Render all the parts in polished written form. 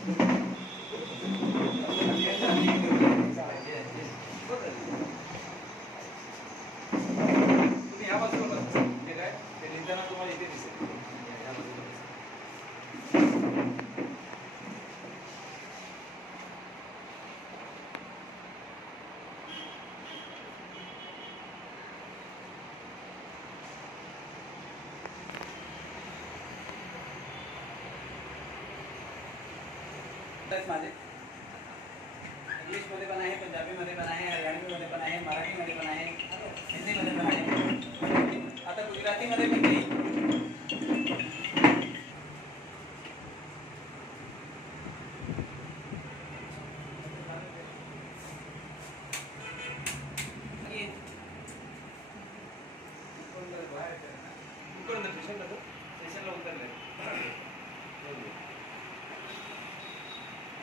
तुम्ही ह्या बाजूला बघा, ते काय ते लिहिताना तुम्हाला इथे दिसेल. ह्या बाजूला बघा. माझे इंग्लिशमध्ये पण आहे, पंजाबीमध्ये पण आहे, हरियाणवीमध्ये पण आहे, मराठीमध्ये पण आहे, हिंदीमध्ये पण आहे, आता गुजरातीमध्ये पण येईल.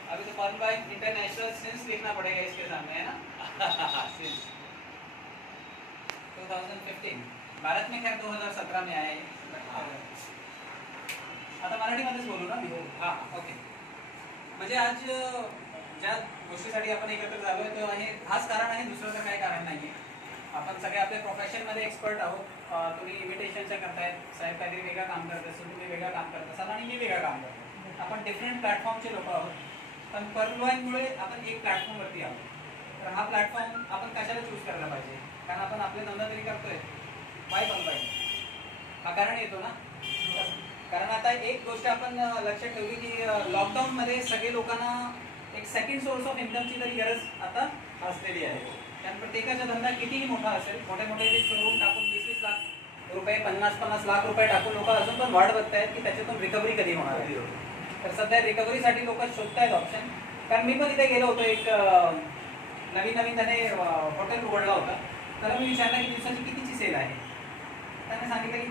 अभी तो फॉर्म बाय इंटरनेशनल सिंस लिखना पड़ेगा इसके सामने, है ना. सिंस 2015 भारत में, खैर 2017 में आया है. आता मराठीमध्येच बोलू ना मी. हां ओके. म्हणजे आज ज्या गोष्टीसाठी आपण एकत्र झालोय तो आहे, हाच कारण आहे, दुसरं तर काही कारण नाही आहे. आपण सगळे आपल्या प्रोफेशनमध्ये एक्सपर्ट आहोत. तुम्ही इमिटेशनच्या करतायत, साहेब काहीतरी वेगळं काम करत असेल, तुम्ही वेगळं काम करत असाल आणि मी वेगळं काम करतो. आपण डिफरंट प्लॅटफॉर्मचे लोक आहोत, पण पर्लवाईनमुळे आपण एक प्लॅटफॉर्मवरती आहोत. तर हा प्लॅटफॉर्म आपण कशाला चूज करायला पाहिजे? कारण आपण आपले धंदा तरी करतोय. वाय पर्लवाईन? हा कारण येतो ना. कारण आता एक गोष्ट आपण लक्षात ठेवली की लॉकडाऊनमध्ये सगळे लोकांना एक सेकंड सोर्स ऑफ इन्कमची तरी गरज आता असलेली आहे. कारण प्रत्येकाचा धंदा कितीही मोठा असेल, मोठे मोठे जे शोरूम टाकून 20-20 लाख रुपये, 50-50 लाख रुपये टाकून लोक अजून पण वाट बघतायत की त्याच्यातून रिकव्हरी कधी होणार आहे. तर सध्या रिकव्हरीसाठी लोक शोधतायत ऑप्शन. कारण मी पण इथे गेलो होतो, एक नवीन त्याने हॉटेल उघडला होता. त्याला मी विचारलं की दिवसाची कितीची सेल आहे. त्याने सांगितलं की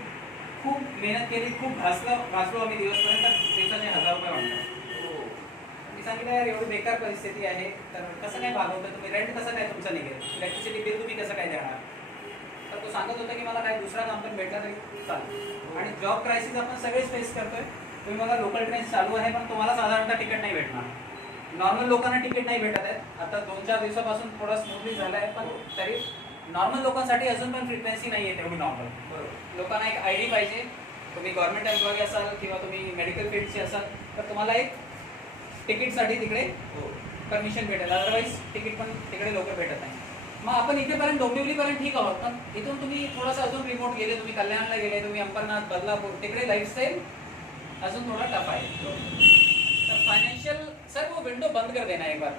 खूप मेहनत केली, खूप घासलो आम्ही दिवसपर्यंत, दिवसाचे 1000 रुपये वाटतात. मी सांगितलं यार एवढी बेकार परिस्थिती आहे, तर कसं काय भागवतं तुम्ही, रेंट कसं काय तुमचं निघेल, इलेक्ट्रिसिटी बिल तुम्ही कसं काय देणार. तर तो सांगत होता की मला काही दुसरा काम पण भेटला तरी चालेल. आणि जॉब क्रायसिस आपण सगळेच फेस करतोय. तुम्ही बघा लोकल ट्रेन चालू आहे, पण तुम्हाला साधारणतः तिकीट नाही भेटणार. नॉर्मल लोकांना तिकीट नाही भेटत आहेत. आता 2-4 दिवसापासून थोडा स्मूथली झाला आहे, पण तरी नॉर्मल लोकांसाठी अजून पण फ्रिक्वेन्सी नाही आहे तेवढी नॉर्मल. लोकांना एक आयडी पाहिजे. तुम्ही गव्हर्नमेंट एम्प्लॉई असाल किंवा तुम्ही मेडिकल फील्डचे असाल तर तुम्हाला एक तिकीटसाठी तिकडे परमिशन भेटेल, अदरवाईज तिकीट पण तिकडे लवकर भेटत नाही. मग आपण इथेपर्यंत डोंबिवलीपर्यंत ठीक आहोत, पण इथून तुम्ही थोडासा अजून रिमोट गेले, तुम्ही कल्याणला गेले, तुम्ही अंबरनाथ, बदलापूर, तिकडे लाईफस्टाईल अजून थोडा टफ आहे. तर फाइनेंशियल सर वो विंडो बंद कर देना एक बार,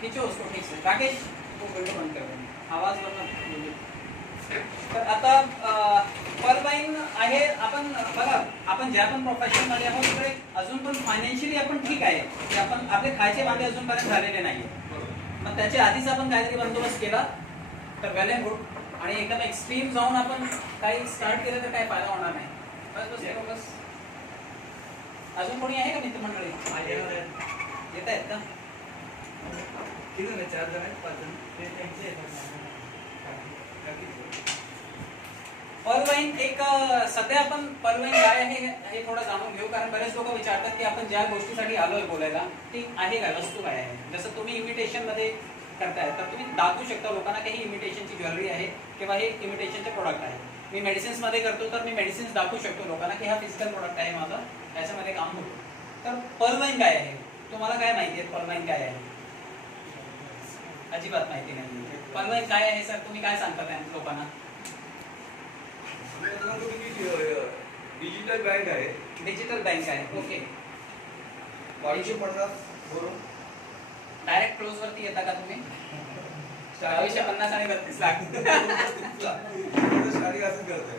खींचो उसको ठीक से. राकेश वो विंडो बंद कर देना, आवाज वरना. तर आता पर्लवाईन आहे. आपण बघा, आपण ज्या पण प्रोफेशनमध्ये आहोत तिकडे अजून पण फायनान्शियली आपण ठीक आहे की आपण आपले खायचे वांदे अजूनपर्यंत झालेले नाही. मग त्याच्या आधीच आपण काहीतरी बंदोबस्त केला तर वेल अँड गुड. आणि एकदम एक्स्ट्रीम जाऊन आपण काही स्टार्ट केलं तर काही फायदा होणार नाही. बस बस. अजून कोणी आहे का मित्रमंडळी? येत आहेत का? किती जण? 4 जण आहेत, 5 जण. पर्लवाईन एक सध्या आपण पर्लवाईन काय आहे हे थोडं जाणून घेऊ. कारण बरेच लोक विचारतात की आपण ज्या गोष्टीसाठी आलोय बोलायला ती आहे काय, वस्तू काय आहे. जसं तुम्ही इमिटेशन मध्ये करताय तर तुम्ही दाखवू शकता लोकांना की ही इमिटेशनची ज्वेलरी आहे किंवा हे इमिटेशनचे प्रोडक्ट आहे. मी मेडिसिन्स मध्ये करतो तर मी मेडिसिन्स दाखवू शकतो लोकांना की हा फिजिकल प्रोडक्ट आहे माझा, याच्यामध्ये काम होतो. तर पर्लवाईन काय आहे? तुम्हाला काय माहिती आहे पर्लवाईन काय आहे? अजिबात माहिती नाही. पर्लवाईन काय आहे सर, तुम्ही काय सांगता त्या लोकांना? डिजिटल बँक आहे. डिजिटल बँक आहे. ओके. 250 वरून डायरेक्ट क्लोज वरती येता का तुम्ही? 250 आणि 32 लाख.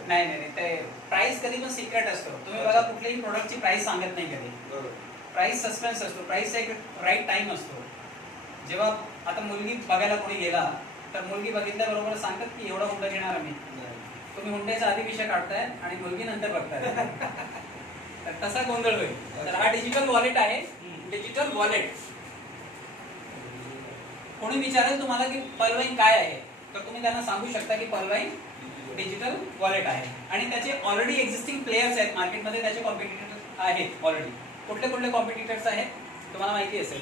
नाही नाही, ते प्राइस कधी पण सिक्रेट असतो. तुम्ही बघा कुठल्याही प्रोडक्टची प्राइस सांगत नाही कधी. प्राइस सस्पेन्स असतो. प्राइस एक राईट टाइम असतो. जेव्हा आता मुलगी बघायला कोणी गेला तर मुलगी बघितल्याबरोबर सांगतात की एवढा हुंडा घेणार आम्ही. तुम्ही हुंड्याचा आधी विषय काढताय आणि मुलगी नंतर बघताय. तर तसा गोंधळ होईल. तर हा डिजिटल वॉलेट आहे. Digital wallet. कोणी विचारेल तुम्हाला की पर्लवाईन काय आहे तर तुम्ही त्यांना सांगू शकता की पर्लवाईन डिजिटल वॉलेट आहे. आणि त्याचे ऑलरेडी एक्झिस्टिंग प्लेयर्स आहेत मार्केटमध्ये, त्याचे कॉम्पिटिटर आहेत ऑलरेडी. कुठले कुठले कॉम्पिटिटर्स आहेत तुम्हाला माहिती असेल.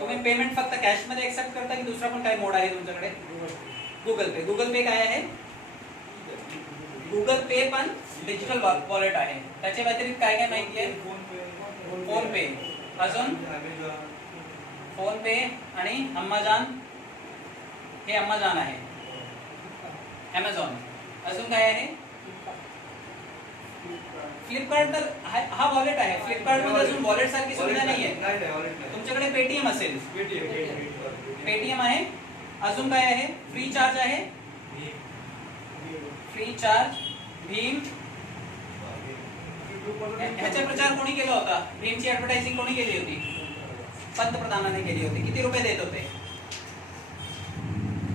तुम्ही पेमेंट फक्त कॅशमध्ये एक्सेप्ट करता की दुसरा पण काय मोड आहे तुमच्याकडे? गुगल पे. गुगल पे काय आहे? गुगल पे पण डिजिटल वॉलेट आहे. त्याच्या व्यतिरिक्त काय काय माहिती आहे? फोन पे, अजून फोन पे आणि अमेझॉन, हे अमेझॉन आहे, अमेझॉन. अजून काय आहे? फ्लिपकार्ट. तर हा वॉलेट आहे. फ्लिपकार्ट मध्ये अजून वॉलेट सारखी सुविधा नाही आहे. तुमच्याकडे पेटीएम असेल, पेटीएम आहे. अजून काय आहे? फ्री चार्ज आहे, फ्री चार्ज, भीम. ह्याचा प्रचार कोणी केला होता? भीमची ऍडव्हर्टायझिंग कोणी केली होती? पंतप्रधानांनी केली होती. किती रुपये देत होते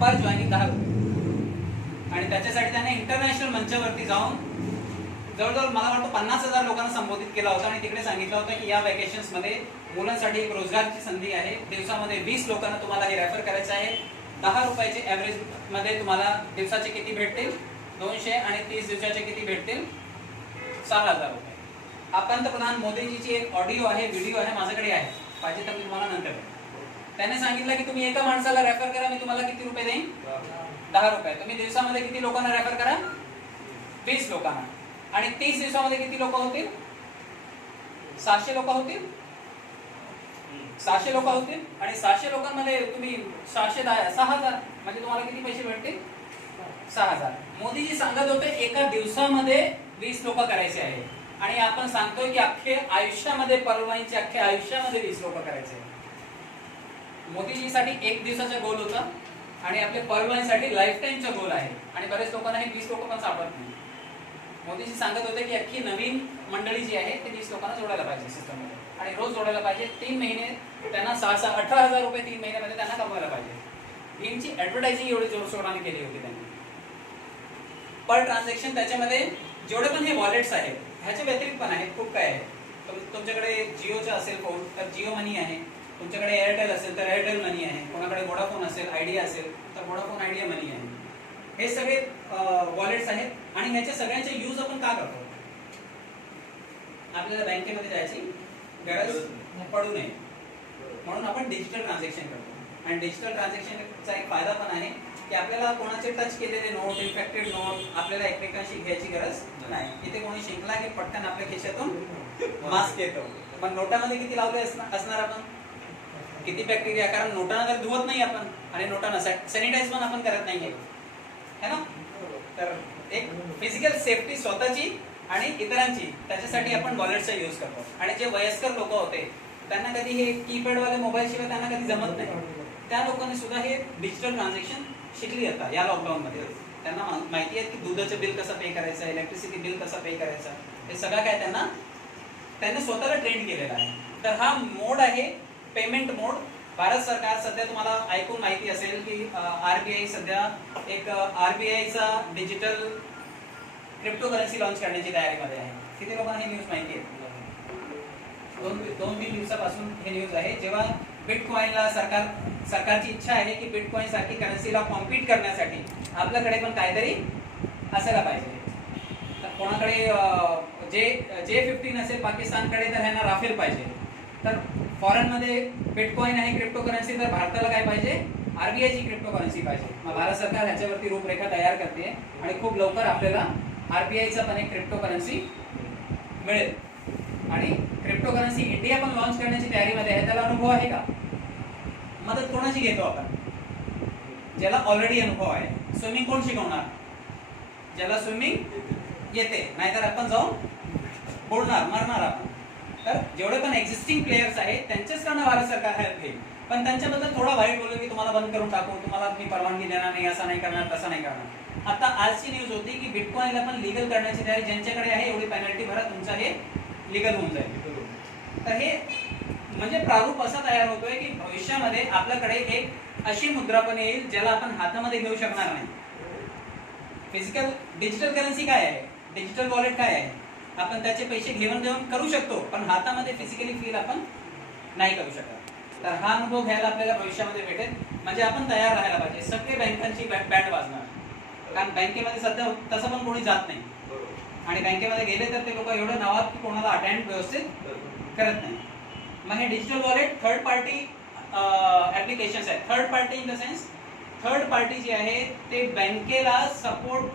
पर जॉईनिंग? 10 रुपये. आणि त्याच्यासाठी त्याने इंटरनॅशनल मंचावरती जाऊन जवळजवळ मला वाटतं 50,000 लोकांना संबोधित केला होता आणि तिकडे सांगितलं होतं की या वेकेशन्स मध्ये मुलांसाठी एक रोजगारची संधी आहे. दिवसामध्ये 20 लोकांना तुम्हाला हे रेफर करायचं आहे. 10 रुपयाचे ऍव्हरेज मध्ये तुम्हाला दिवसाचे किती भेटतील? 200. आणि 30 दिवसाचे किती भेटतील? 6,000 रुपये. हा पंतप्रधान मोदीजीची एक ऑडिओ आहे, व्हिडिओ आहे, माझ्याकडे आहे, पाहिजे तर मी तुम्हाला नंतर. त्याने सांगितलं की तुम्ही एका माणसाला रेफर करा, मी तुम्हाला किती रुपये देईन? 10 रुपये. तुम्ही दिवसामध्ये किती लोकांना रेफर करा? 20 लोकांना. आणि 30 दिवसामध्ये किती लोक होतील? 600 लोक होतील. 600 लोक होतील. आणि 600 लोकांमध्ये तुम्ही 6,000 म्हणजे तुम्हाला किती पैसे भेटतील? 6,000. मोदीजी सांगत होते एका दिवसामध्ये 20 लोक करायचे आहे. आणि आपण सांगतोय की अख्खे आयुष्यामध्ये, परवाईंचे अख्खे आयुष्यामध्ये 20 लोक करायचे. मोदीजीसाठी एक दिवसाचा गोल होता आणि आपल्या परवाईंसाठी लाईफ टाईमचा गोल आहे. आणि बरेच लोकांना हे 20 लोक पण सापडत नाही. मोदीजी सांगत होते की अख्खी नवीन मंडळी जी आहे ते 20 लोकांना जोडायला पाहिजे सिस्टममध्ये. आणि रोज जोडायला पाहिजे. 3 महिने त्यांना 18,000 रुपये 3 महिन्यामध्ये त्यांना कमवायला पाहिजे. भीमची ऍडव्हर्टायझिंग एवढी जोरशोराने केली होती त्यांनी. पर ट्रान्झॅक्शन त्याच्यामध्ये जेवढे पण हे वॉलेट्स आहेत ह्याच्या व्यतिरिक्त पण आहेत, खूप काय आहे. तुमच्याकडे जिओचा असेल फोन तर जिओ मनी आहे. तुमच्याकडे एअरटेल असेल तर एअरटेल मनी आहे. कोणाकडे वोडाफोन असेल, आयडिया असेल तर वोडाफोन आयडिया मनी आहे. हे सगळे वॉलेट्स आहेत. आणि ह्याच्या सगळ्यांचे यूज आपण का करतो? आपल्याला बँकेमध्ये जायची गरज पडू नये म्हणून आपण डिजिटल ट्रान्झॅक्शन करतो. आणि डिजिटल ट्रान्झॅक्शनचा एक फायदा पण आहे की आपल्याला कोणाचे टच केलेले नोट, इन्फेक्टेड नोट आपल्याला एकमेकांशी घ्यायची गरज नाही. इथे कोणी शिंकला की पटकन आपल्या खिशातून मास्क येतो. पण नोटामध्ये किती लावले असणार आपण? किती बॅक्टेरिया? कारण नोटांना तर धुवत नाही आपण आणि नोटांना सॅनिटाईज पण आपण करत नाहीये, है ना? तर एक फिजिकल सेफ्टी स्वतःची आणि इतरांची, त्याच्यासाठी आपण वॉलेटचा यूज करतो. आणि जे वयस्कर लोक होते त्यांना कधी हे कीपॅड वाले मोबाईल शिवाय त्यांना कधी जमत नाही. त्या लोकांनी सुद्धा हे डिजिटल ट्रान्झॅक्शन शिकली आता या लॉकडाऊन मध्ये. त्यांना माहिती आहे की दुधाचं बिल कसं पे करायचं, इलेक्ट्रिसिटी बिल कसं पे करायचं, हे सगळं काय त्यांनी स्वतःला ट्रेंड केलेला आहे. तर हा मोड आहे पेमेंट मोड. भारत सरकार सध्या तुम्हाला ऐकून माहिती असेल की आरबीआय सध्या एक आरबीआयचा डिजिटल क्रिप्टो करन्सी लॉन्च करण्याची तयारीमध्ये आहे. किती लोकांना हे न्यूज माहिती आहे? 2-3 दिवसापासून हे न्यूज आहे. जेव्हा बिटकॉइनला सरकारची इच्छा आहे की बिटकॉइन सारखी करन्सीला कॉम्पीट करण्यासाठी आपल्याकडे पण काहीतरी असायला पाहिजे. तर कोणाकडे J15 असेल पाकिस्तानकडे तर ह्यांना राफेल पाहिजे. तर फॉरेन मध्ये बिटकॉइन आहे क्रिप्टो करन्सी, तर भारताला काय पाहिजे? आरबीआयची क्रिप्टो करन्सी पाहिजे. मग भारत सरकार ह्याच्यावरती रूपरेखा तयार करते आणि खूप लवकर आपल्याला आरबीआयचा पण एक क्रिप्टो करन्सी मिळेल. आणि क्रिप्टो करन्सी इंडिया पण लॉन्च करण्याची तयारीमध्ये आहे. त्याला अनुभव आहे का? मदत कोणाची घेतो आपण? ज्याला ऑलरेडी अनुभव आहे. स्विमिंग कोण शिकवणार? ज्याला स्विमिंग येते, नाहीतर आपण जाऊन बुडणार, मरणार आपण. तर जेवढे पण एक्झिस्टिंग प्लेयर्स आहेत त्यांच्याचकडनं भारत सरकार हेल्प घेईल. पण त्यांच्याबद्दल थोडा वाईट बोलू की तुम्हाला बंद करून टाकू, तुम्हाला मी परवानगी देणार नाही, असं नाही करणार, तसं नाही करणार. आता आजची न्यूज होती की बिटकॉइनला पण लीगल करण्याची तयारी, ज्यांच्याकडे आहे एवढी पेनल्टी भरा, तुमचं हे लीगल होऊन जाईल. तर हे म्हणजे प्रारूप असा तयार होतोय की भविष्यामध्ये आपल्याकडे एक अशी मुद्रा पण येईल ज्याला आपण हातामध्ये घेऊ शकणार नाही. फिजिकल डिजिटल करन्सी काय आहे? डिजिटल वॉलेट काय आहे? आपण त्याचे पैसे घेऊन देऊन करू शकतो, पण हातामध्ये फिजिकली फील आपण नाही करू शकत. तर हा अनुभव घ्यायला आपल्याला भविष्यामध्ये भेटेल. म्हणजे आपण तयार राहायला पाहिजे. सगळे बँकांची बँड वाजणार, कारण बँकेमध्ये सध्या तसं पण कोणी जात नाही. आणि बँकेमध्ये गेले तर ते लोक एवढं नावात की कोणाला अटेंड व्यवस्थित करत नाही. मग हे digital wallet third party applications आहेत. Third party in the sense third party जी आहे ते बँकेला सपोर्ट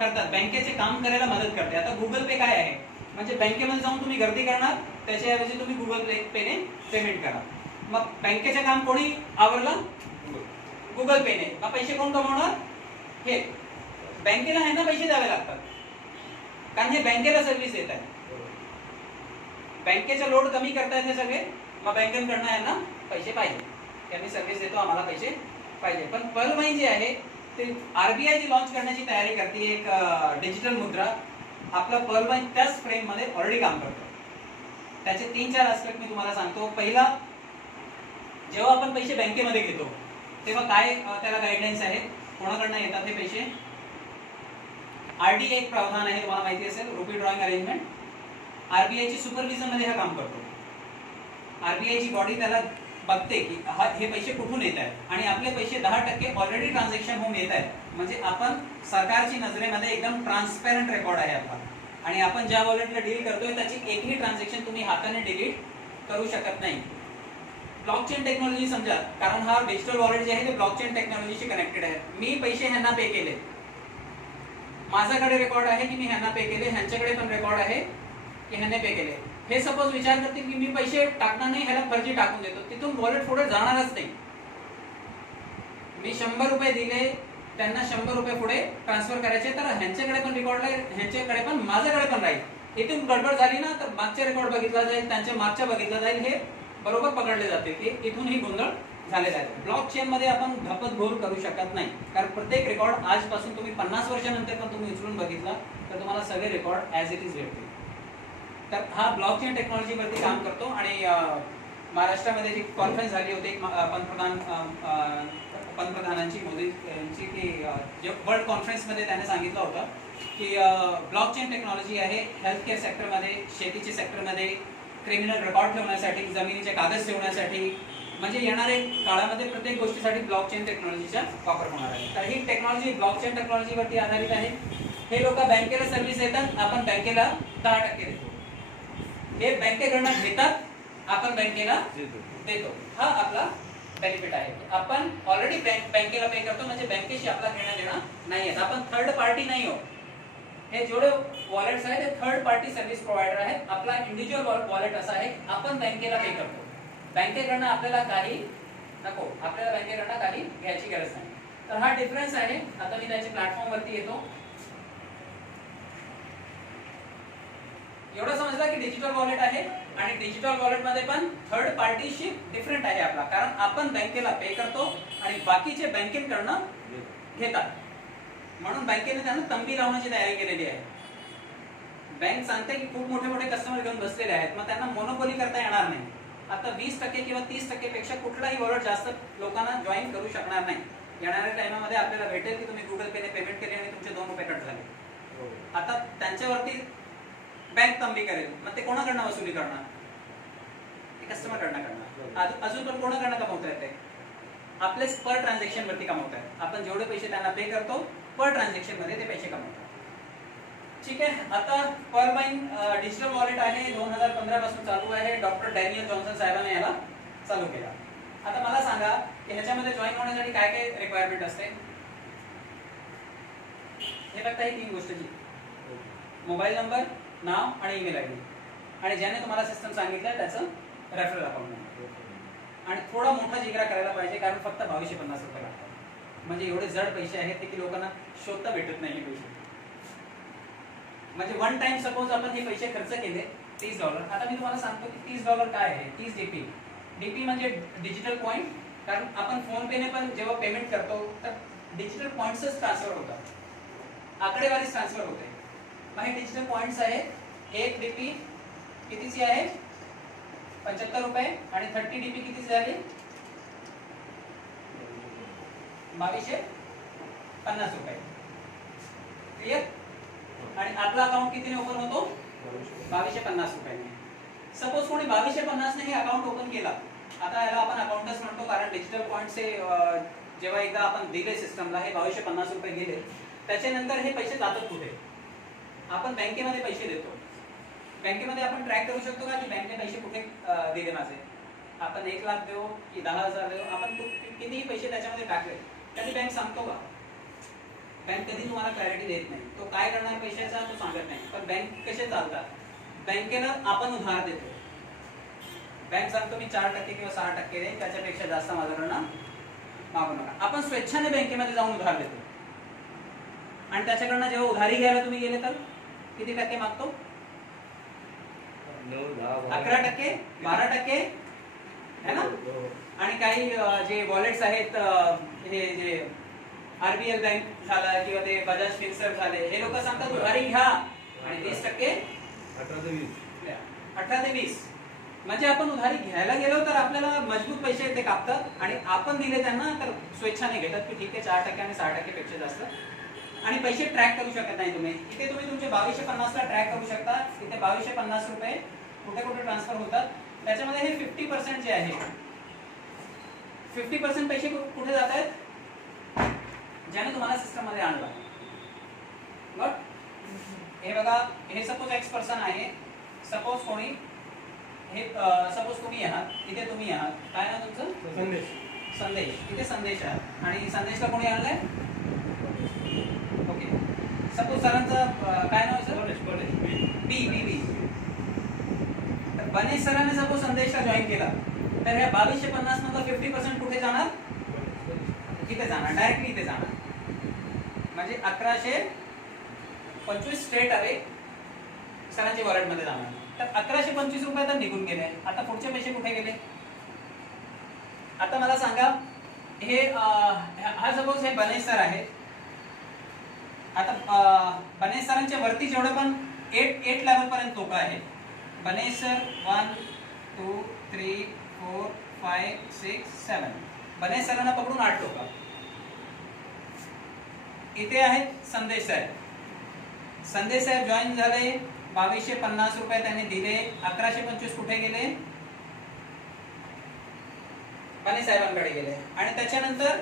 करतात, बँकेचे काम करायला मदत करते. आता गुगल पे काय आहे, म्हणजे बँकेमध्ये जाऊन तुम्ही गर्दी करणार, त्याच्याऐवजी तुम्ही गुगल पेने पेमेंट करा. मग बँकेचे काम कोणी आवरलं, गुगल पेने. मग पैसे कोण कमवणार, हे बँकेला ह्यांना पैसे द्यावे लागतात, कारण हे बँकेला सर्व्हिस देत आहे. बँकेचा लोड कमी करतायत हे सगळे, मग बँकेकडनं यांना पैसे पाहिजे, त्यांनी सर्व्हिस देतो, आम्हाला पैसे पाहिजे. पण पर्ल माइन जे आहे ते आरबीआय जी लॉन्च करण्याची तयारी करते एक डिजिटल मुद्रा, आपला पर्ल माइन त्याच फ्रेम मध्ये ऑलरेडी काम करतो. त्याचे 3-4 आस्पेक्ट मी तुम्हाला सांगतो. पहिला, जेव्हा आपण पैसे बँकेमध्ये घेतो तेव्हा काय त्याला गाईडलाईन्स आहेत, कोणाकडनं येतात हे पैसे. आरडीए एक प्रावधान आहे, तुम्हाला माहिती असेल, रुपी ड्रॉइंग अरेंजमेंट. आरबीआय ची सुपरविजन मध्ये हा काम करतो. आरबीआय ची बॉडी त्याला बघते की हे पैसे कुठून येत आहेत, आणि आपले पैसे 10% ऑलरेडी ट्रान्झॅक्शन होऊन येत आहेत. म्हणजे आपण सरकारची नजरेमध्ये एकदम ट्रान्सपेरंट रेकॉर्ड आहे आपला, आणि आपण ज्या वॉलेटला डील करतोय त्याची एकही ट्रान्झॅक्शन तुम्ही हाताने डिलीट करू शकत नाही. ब्लॉकचेन टेक्नॉलॉजी समजा, कारण हा डिजिटल वॉलेट जे आहे ते ब्लॉकचेन टेक्नॉलॉजीशी कनेक्टेड आहे. मी पैसे ह्यांना पे केले, माझ्याकडे रेकॉर्ड आहे की मी ह्यांना पे केले, ह्यांच्याकडे पण रेकॉर्ड आहे की ह्यांनी पे केले. हे सपोज विचार करतील की मी पैसे टाकणार नाही, ह्याला फर्जी टाकून देतो, तिथून वॉलेट पुढे जाणारच नाही. मी 100 रुपये दिले, त्यांना 100 रुपये पुढे ट्रान्सफर करायचे, तर ह्यांच्याकडे पण रेकॉर्ड राहील, ह्यांच्याकडे पण, माझ्याकडे पण राहील. इथून गडबड झाली ना तर मागचे रेकॉर्ड बघितला जाईल, त्यांच्या मागच्या बघितला जाईल, हे बरोबर पकडले जाते की इथून ही गोंधळ झालेला आहे. ब्लॉकचेन मध्ये आपण घपतघोर करू शकत नाही, कारण प्रत्येक रेकॉर्ड आजपासून तुम्ही 50 वर्षानंतर पण तुम्ही उचलून बघितला तर तुम्हाला सगळे रेकॉर्ड ॲज इट इज भेटतील. तर हा ब्लॉकचेन टेक्नॉलॉजीवरती काम करतो. आणि महाराष्ट्रामध्ये जी कॉन्फरन्स झाली होती पंतप्रधानांची, मोदी यांची, की वर्ल्ड कॉन्फरन्समध्ये त्याने सांगितलं होतं की ब्लॉकचेन टेक्नॉलॉजी आहे हेल्थकेअर सेक्टरमध्ये, शेतीच्या सेक्टरमध्ये, क्रिमिनल रेकॉर्ड ठेवण्यासाठी, जमिनीचे कागद ठेवण्यासाठी, म्हणजे येणाऱ्या काळामध्ये प्रत्येक गोष्टीसाठी ब्लॉकचेन टेक्नॉलॉजीचा वापर होणार आहे. तर ही टेक्नॉलॉजी ब्लॉकचेन टेक्नॉलॉजीवरती आधारित आहे. हे लोक बँकेला सर्व्हिस देतात, आपण बँकेला 10% देतो. हे बँकेकडनं घेतात, आपण बँकेला देतो. हा आपला बेनिफिट आहे. आपण ऑलरेडी बँकेला पे करतो, म्हणजे बँकेशी आपला घेणं देणं नाही आहे. आपण थर्ड पार्टी नाही आहोत. हे जेवढे वॉलेट्स आहेत ते थर्ड पार्टी सर्व्हिस प्रोव्हायडर आहेत. आपला इंडिव्हिज्युअल वॉलेट असा आहे, आपण बँकेला पे करतो, बँकेकडनं आपल्याला काही नको, आपल्याला बँकेकडनं काही घ्यायची गरज नाही. तर हा डिफरन्स आहे. आता मी त्याच्या प्लॅटफॉर्म वरती येतो. एवढं समजलं की डिजिटल वॉलेट आहे, आणि डिजिटल वॉलेट मध्ये पण थर्ड पार्टीशी डिफरंट आहे आपला, कारण आपण बँकेला पे करतो आणि बाकीचे बँकेकडनं घेतात. म्हणून बँकेने त्यांना तंबी लावण्याची तयारी केलेली आहे. बँक सांगते की खूप मोठे मोठे कस्टमर घेऊन बसलेले आहेत, मग त्यांना मोनोपोली करता येणार नाही. आता 20% किंवा 30% पेक्षा कुठलाही वॉलेट जास्त लोकांना जॉईन करू शकणार नाही. येणाऱ्या टाइमामध्ये आपल्याला भेटेल की तुम्ही गुगल पेने पेमेंट केली आणि तुमचे 2 रुपये कट झाले. आता त्यांच्यावरती बँक तंबी करेल, मग ते कोणाकडनं वसुली करणार, ते कस्टमरकडनं करणार. अजून पण कोणाकडनं कमवता येते, आपलेच पर ट्रान्झॅक्शन वरती कमवत आहेत. आपण जेवढे पैसे त्यांना पे करतो पर ट्रान्झॅक्शन मध्ये ते पैसे कमवतात. ठीक आहे. आता पर्ल माइन डिजिटल वॉलेट आहे, 2015 पासून चालू आहे. डॉक्टर डॅनियल जॉन्सन साहेबांनी याला चालू केला. आता मला सांगा की ह्याच्यामध्ये जॉईन होण्यासाठी काय काय रिक्वायरमेंट असते. हे फक्त ही 3 गोष्टीची, मोबाईल नंबर, नाव आणि ईमेल आयडी, आणि ज्याने तुम्हाला सिस्टम सांगितलं त्याचं रेफरल अकाउंट नंबर. आणि थोडा मोठा जिगरा करायला पाहिजे, कारण फक्त 2250 रुपये लागतात. म्हणजे एवढे जड पैसे आहेत की लोकांना शोधता भेटत नाही हे पैसे. म्हणजे वन टाइम सपोज आपण हे पैसे खर्च केले $30. आता मी तुम्हाला सांगतो की $30 काय आहे. 30 डीपी. डीपी म्हणजे डिजिटल पॉईंट, कारण आपण फोन पेने पण जेव्हा पेमेंट करतो तर डिजिटल पॉईंट्सच ट्रान्सफर होतात, आकडेवारी ट्रान्सफर होते. मग हे डिजिटल पॉईंट्स आहेत. 1 डीपी कितीची आहे, 75 रुपये, आणि 30 डीपी किती झाली, 2250 रुपये. क्लिअर. आणि आपला अकाउंट कितीने ओपन होतो, 2250 रुपयाने. सपोज कोणी 2250 ने हे अकाउंट ओपन केला, आता याला आपण अकाउंटच म्हणतो, कारण डिजिटल पॉईंटचे जेव्हा एकदा आपण दिले सिस्टमला, हे 2250 रुपये गेले, त्याच्यानंतर हे पैसे जातात कुठे, आपण बँकेमध्ये पैसे देतो. बँकेमध्ये आपण ट्रॅक करू शकतो का की बँकेने पैसे कुठे दिले माझे, आपण 1 लाख देऊ की 10,000 देऊ, आपण कितीही पैसे त्याच्यामध्ये टाकले त्याची बँक सांगतो का? बँक कधी तुम्हाला क्लॅरिटी देत नाही, तो काय करणार पैशाचा तो सांगत नाही. पण बँक कसे चालतात, बँकेला आपण उधार देतो, बँक सांगतो मी 4% किंवा 6% देईन, त्याच्यापेक्षा जास्त माझ्याकडनं मागू नका. आपण स्वेच्छाने बँकेमध्ये जाऊन उधार देतो आणि त्याच्याकडनं जेव्हा उधारी घ्यायला तुम्ही गेले तर किती टक्के मागतो? 11%, 12% है ना. आणि काही जे वॉलेट्स आहेत, हे जे आरबीएल बँक झाला किंवा ते बजाज फिन्सर्व झाले, हे लोक सांगतात उधारी घ्या आणि 30% 18 ते 20. म्हणजे आपण उधारी घ्यायला गेलो तर आपल्याला मजबूत पैसे ते कापतात आणि आपण दिले त्यांना तर स्वेच्छाने घेतात की ठीक आहे 4% आणि 6% पेक्षा जास्त. आणि पैसे ट्रॅक करू शकत नाही तुम्ही. इथे तुम्ही तुमचे 2250 ला ट्रॅक करू शकता. इथे 2250 रुपये कुठे कुठे ट्रान्सफर होतात. त्याच्यामध्ये हे 50% जे आहे, 50% पैसे कुठे जात आहेत, ज्याने तुम्हाला सिस्टम मध्ये आणलं. बट हे बघा, हे सपोज एक्स पर्सन आहे, सपोज कोणी, हे सपोज तुम्ही आहात, इथे तुम्ही आहात, काय नाव तुमचं? संदेश. संदेश, इथे संदेश आहात आणि संदेशला कोणी आणलंय? ओके, सपोज सरांचं काय नाव सर? बी बी बी. तर बनेश सरांनी सपोज संदेशला जॉईन केला तर ह्या 2250 मधला 50% कुठे जाणार? इथे जाणार, डायरेक्टली इथे जाणार. म्हणजे 1125 स्ट्रेट अवे सरांच्या वॉलेट मध्ये जाणार. तर 1125 रुपये तर निघून गेले. आता पुढचे पैसे कुठे गेले? आता मला सांगा, हे हा सपोज हे बनेश सर आहे. आता बनेश सरांच्या वरती जेवढं पण 8 लेवल पर्यंत लोक आहेत. बनेश सर 1 2 3 4 5 6 7. बनेश सरांना पकडून 8 लोक. इथे आहेत संदेश साहेब. संदेश साहेब जॉईन झाले, 2250 रुपये त्यांनी दिले. 1125 कुठे गेले? बनेश साहेबांकडे गेले. आणि त्याच्यानंतर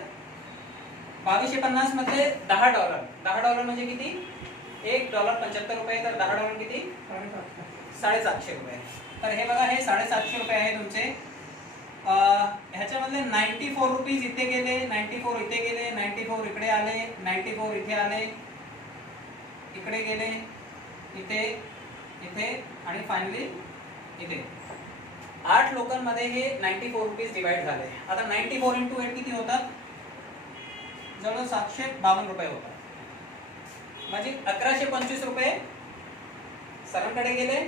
2250 मध्ये $10. $10 म्हणजे किती? $1.75 रुपये. तर $10 किती? 750 रुपये. तर हे बघा, हे 750 रुपये आहे तुमचे. ह्याच्यामधले 94 रुपीज इथे गेले, 94 इथे गेले, 94 इकडे आले, 94 इथे आले, इकडे गेले, इथे, इथे आणि फायनली इथे. 8 लोकांमध्ये हे 94 रुपीज डिवाइड झाले. आता 94 × 8 किती होतात? जवळ 752 रुपये होतात. म्हणजे 1125 रुपये सरांकडे गेले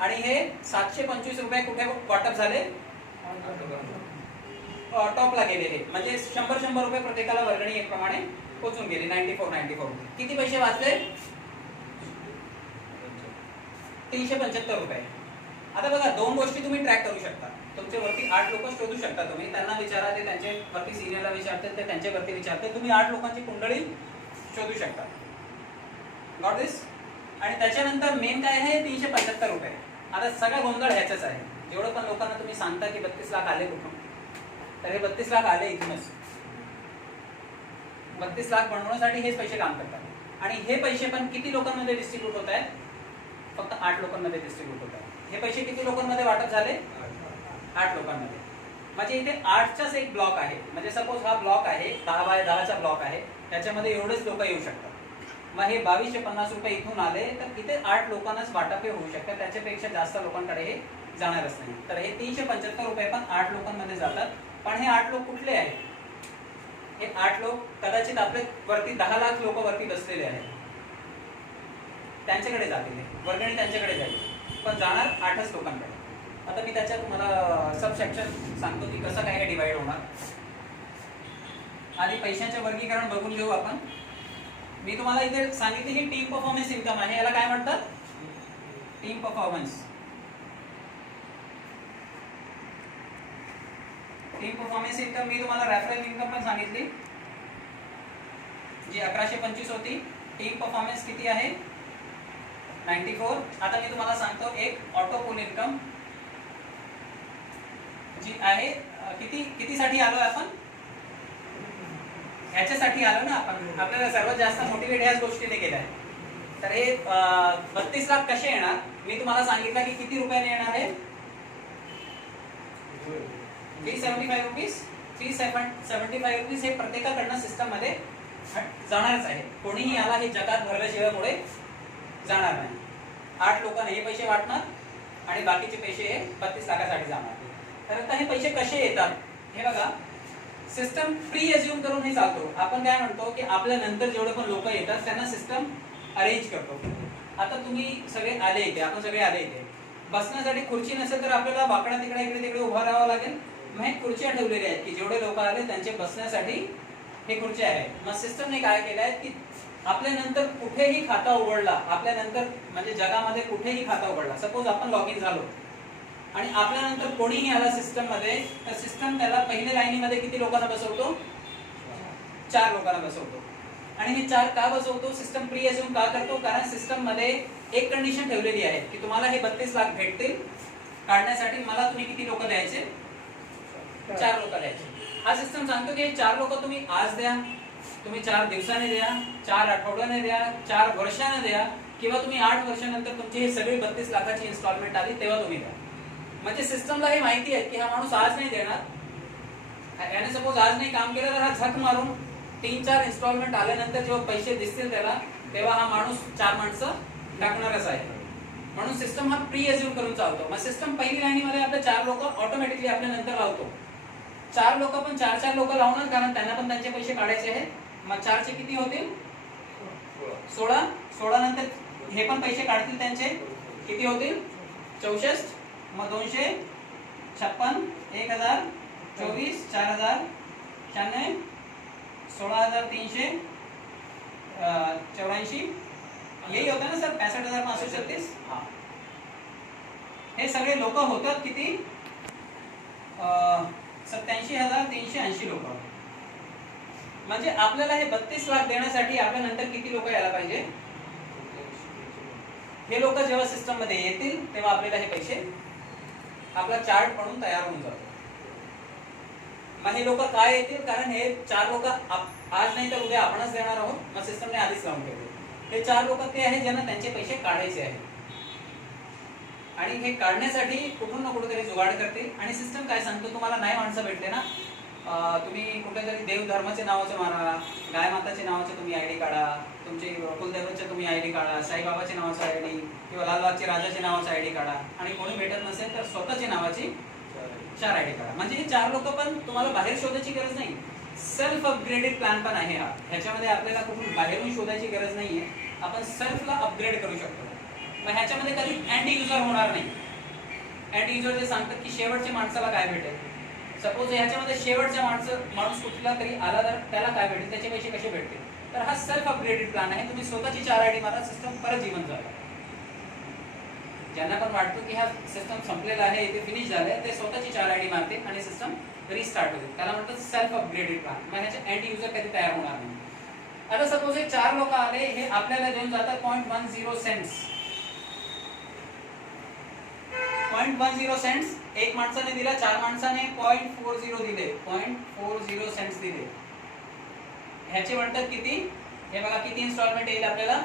आणि हे 725 रुपये कुठे वाटप झाले? टॉपला गेले. हे म्हणजे 100 रुपये प्रत्येकाला वर्गणी एक प्रमाणे पोचून गेले. 94 किती पैसे वाचले? 375 रुपये. आता बघा, 2 गोष्टी तुम्ही ट्रॅक करू शकता. तुमच्या वरती 8 लोक शोधू शकता तुम्ही. त्यांना विचारा, ते त्यांच्या वरती सिनियरला विचारतात, ते त्यांच्या वरती विचारतात. तुम्ही 8 लोकांची कुंडळी शोधू शकता. गॉट दिस? आणि त्याच्यानंतर मेन काय आहे? 375 रुपये. आता सगळा गोंधळ ह्याचाच आहे. जेवढं पण लोकांना तुम्ही सांगता की 32 लाख आले कुठून, तर हे 32 लाख आले इथूनच. 32 लाख बनवण्यासाठी हेच पैसे काम करतात. आणि हे पैसे पण किती लोकांमध्ये डिस्ट्रीब्यूट होत आहेत? फक्त 8 लोकांमध्ये डिस्ट्रीब्यूट होत आहेत. हे पैसे किती लोकांमध्ये वाटप झाले? 8 लोकांमध्ये. म्हणजे इथे 8चाच एक ब्लॉक आहे. म्हणजे सपोज हा ब्लॉक आहे, 10 बाय 10चा ब्लॉक आहे, त्याच्यामध्ये एवढेच लोक येऊ शकतात. मग हे 2250 रुपये इथून आले तर इथे 8 लोकांनाच वाटप होऊ शकतात. त्याच्यापेक्षा जास्त लोकांकडे हे जाणारच नाही. तर हे 375 रुपये पण 8 लोकांमध्ये जातात. पण हे 8 लोक कुठले आहेत? हे 8 लोक कदाचित आपले वरती 10 लाख लोक वरती बसलेले आहेत, त्यांच्याकडे जातील वर्गणी, त्यांच्याकडे जाईल. पण जाणार 8च लोकांकडे. आता मी त्याच्यात तुम्हाला सब सेक्शन सांगतो की कसं काय हे डिवाइड होणार. आधी पैशांचे वर्गीकरण बघून घेऊ आपण. मी तुम्हाला इथे सांगितले ही टीम परफॉर्मन्स इन्कम आहे. याला काय म्हणतात? Team performance. Team performance income मी तुम्हाला रेफरल इन्कम पण सांगितली जी 1125 होती. टीम परफॉर्मन्स किती आहे? 94. आता मी तुम्हाला सांगतो एक ऑटो पूल इन्कम जी आहे. कितीसाठी आलोय आपण? ह्याच्यासाठी आलो ना आपण. आपल्याला सर्वात जास्त मोटिवेट ह्याच गोष्टीने केलंय. तर हे 32 लाख कसे येणार? मी तुम्हाला सांगितलं की किती रुपयाने येणार आहे 375 रुपीज. 375 रुपीज हे प्रत्येकाकडनं सिस्टम मध्ये जाणारच आहे. कोणीही याला हे जगात भरल्याशिवाय पुढे जाणार नाही. 8 लोकांना हे पैसे वाटणार आणि बाकीचे पैसे हे 32 लाखासाठी जाणार. तर आता हे पैसे कसे येतात हे बघा. सिस्टम प्री अज्युम करून हे चालतो. आपण काय म्हणतो की आपल्या नंतर जेवढे पण लोक येतात त्यांना सिस्टम अरेंज करतो. आता तुम्ही सगळे आले इथे, आपण सगळे आले इथे, बसण्यासाठी खुर्ची नसेल तर आपल्याला वाकडा तिकडे इकडे तिकडे उभा राहावं लागेल. मग हे खुर्च्या ठेवलेल्या आहेत की जेवढे लोक आले त्यांचे बसण्यासाठी हे खुर्च्या आहेत. मग सिस्टमने काय केलं आहे की आपल्यानंतर कुठेही खाता उघडला, आपल्यानंतर म्हणजे जगामध्ये कुठेही खाता उघडला, सपोज आपण लॉग इन झालो आणि आपल्यानंतर कोणीही आला सिस्टम मध्ये, तर सिस्टम त्याला पहिल्या लाईनीमध्ये किती लोकांना बसवतो? 4 लोकांना बसवतो. आणि हे 4 का बसवतो? सिस्टम प्री अज्युम का करतो? कारण सिस्टम मध्ये एक कंडिशन ठेवलेली आहे की तुम्हाला हे 32 लाख भेटतील. काढण्यासाठी मला तुम्ही किती लोक द्यायचे? 4 लोक द्यायचे. हा सिस्टम सांगतो की 4 लोक तुम्ही आज द्या, तुम्ही 4 दिवसाने द्या, 4 आठवड्याने द्या, 4 वर्षाने द्या, किंवा तुम्ही 8 वर्षानंतर तुमची हे सगळी 32 लाखाची इन्स्टॉलमेंट आली तेव्हा तुम्ही द्या. म्हणजे सिस्टमला हे माहिती आहे की हा माणूस आज नाही देणार. याने सपोज आज नाही काम केलं तर हा झक मारून 3-4 इन्स्टॉलमेंट आल्यानंतर जेव्हा पैसे दिसतील त्याला, तेव्हा हा माणूस 4 माणसं टाकणारच आहे. म्हणून सिस्टम हा प्री अज्युम करून चालतो. मग सिस्टम पहिली लाईनीमध्ये आपले 4 लोक ऑटोमॅटिकली आपल्या नंतर लावतो. 4 लोक पण 4-4 लोक लावणार कारण त्यांना पण त्यांचे पैसे काढायचे आहेत. मग 4 चे किती होतील? 16. 16 नंतर हे पण पैसे काढतील त्यांचे, किती होतील? 64. मग 256, 1000, 24, 4000, 96, 16384, यही होता ना सर? 65,536. हे सगळे लोक होतात किती? 87,380 लोक. म्हणजे आपल्याला हे 32 लाख देण्यासाठी आपल्या नंतर किती लोक यायला पाहिजे? हे लोक जेव्हा सिस्टम मध्ये येतील तेव्हा आपल्याला हे पैसे, आपला चार्ट म्हणून तयार होऊन जातो. मग हे लोक काय येतील? कारण हे 4 लोक आज नाही तर उद्या आपणच देणार आहोत. मग सिस्टमने आधीच लावून ठेवले. हे 4 लोक ते आहेत ज्यांना त्यांचे पैसे काढायचे आहेत आणि हे काढण्यासाठी कुठून ना कुठेतरी जुगाड करतील. आणि सिस्टम काय सांगतो, तुम्हाला नाही माणसं भेटले ना, तुम्ही कुठेतरी देव धर्माचे नावाचे मारा, गाय माताचे नावाचे तुम्ही आयडी काढा, तुमचे कुलदेवचे तुम्ही आयडी काढा, साईबाबाचे नावाचे आयडी किंवा लालबागचे राजाचे नावाचे आयडी काढा, आणि कोणी भेटत नसेल तर स्वतःची नावाची 4 आयडी काढा. म्हणजे हे 4 लोक पण तुम्हाला बाहेर शोधायची गरज नाही. सेल्फ अपग्रेडेड प्लॅन पण आहे हा. ह्याच्यामध्ये आपल्याला कुठून बाहेरून शोधायची गरज नाहीये. आपण सेल्फला अपग्रेड करू शकतो. मग ह्याच्यामध्ये कधी एंड युजर होणार नाही. एंड युजर जे सांगतात की शेवटच्या माणसाला काय भेटेल, सपोज ह्याच्यामध्ये शेवटचा माणूस कुठला तरी आला तर त्याला काय भेटेल, त्याचे पैसे कसे भेटतील. तर हा सेल्फ अपग्रेडेड प्लॅन आहे. तुम्ही स्वतःची 4 आयडी मारा, सिस्टम परत जीवन झालं. ज्यांना पण वाटतो की हा सिस्टम संपलेला आहे, इथे फिनिश झालंय, ते स्वतःची 4 आयडी मारते आणि सिस्टम रिस्टार्ट होते. त्याला म्हणतात सेल्फ अपग्रेडेड प्लॅन. मग ह्याचे एंड युजर कधी तयार होणार नाही. आता सपोज हे 4 लोक आले, हे आपल्याला देऊन जातात 0.10 सेंट्स. 0.10 सेंट्स एक माणसाने दिला, 4 माणसाने 0.40 दिले, 0.40 सेंट्स दिले. ह्याचे म्हणतात किती? हे बघा किती इन्स्टॉलमेंट येईल आपल्याला?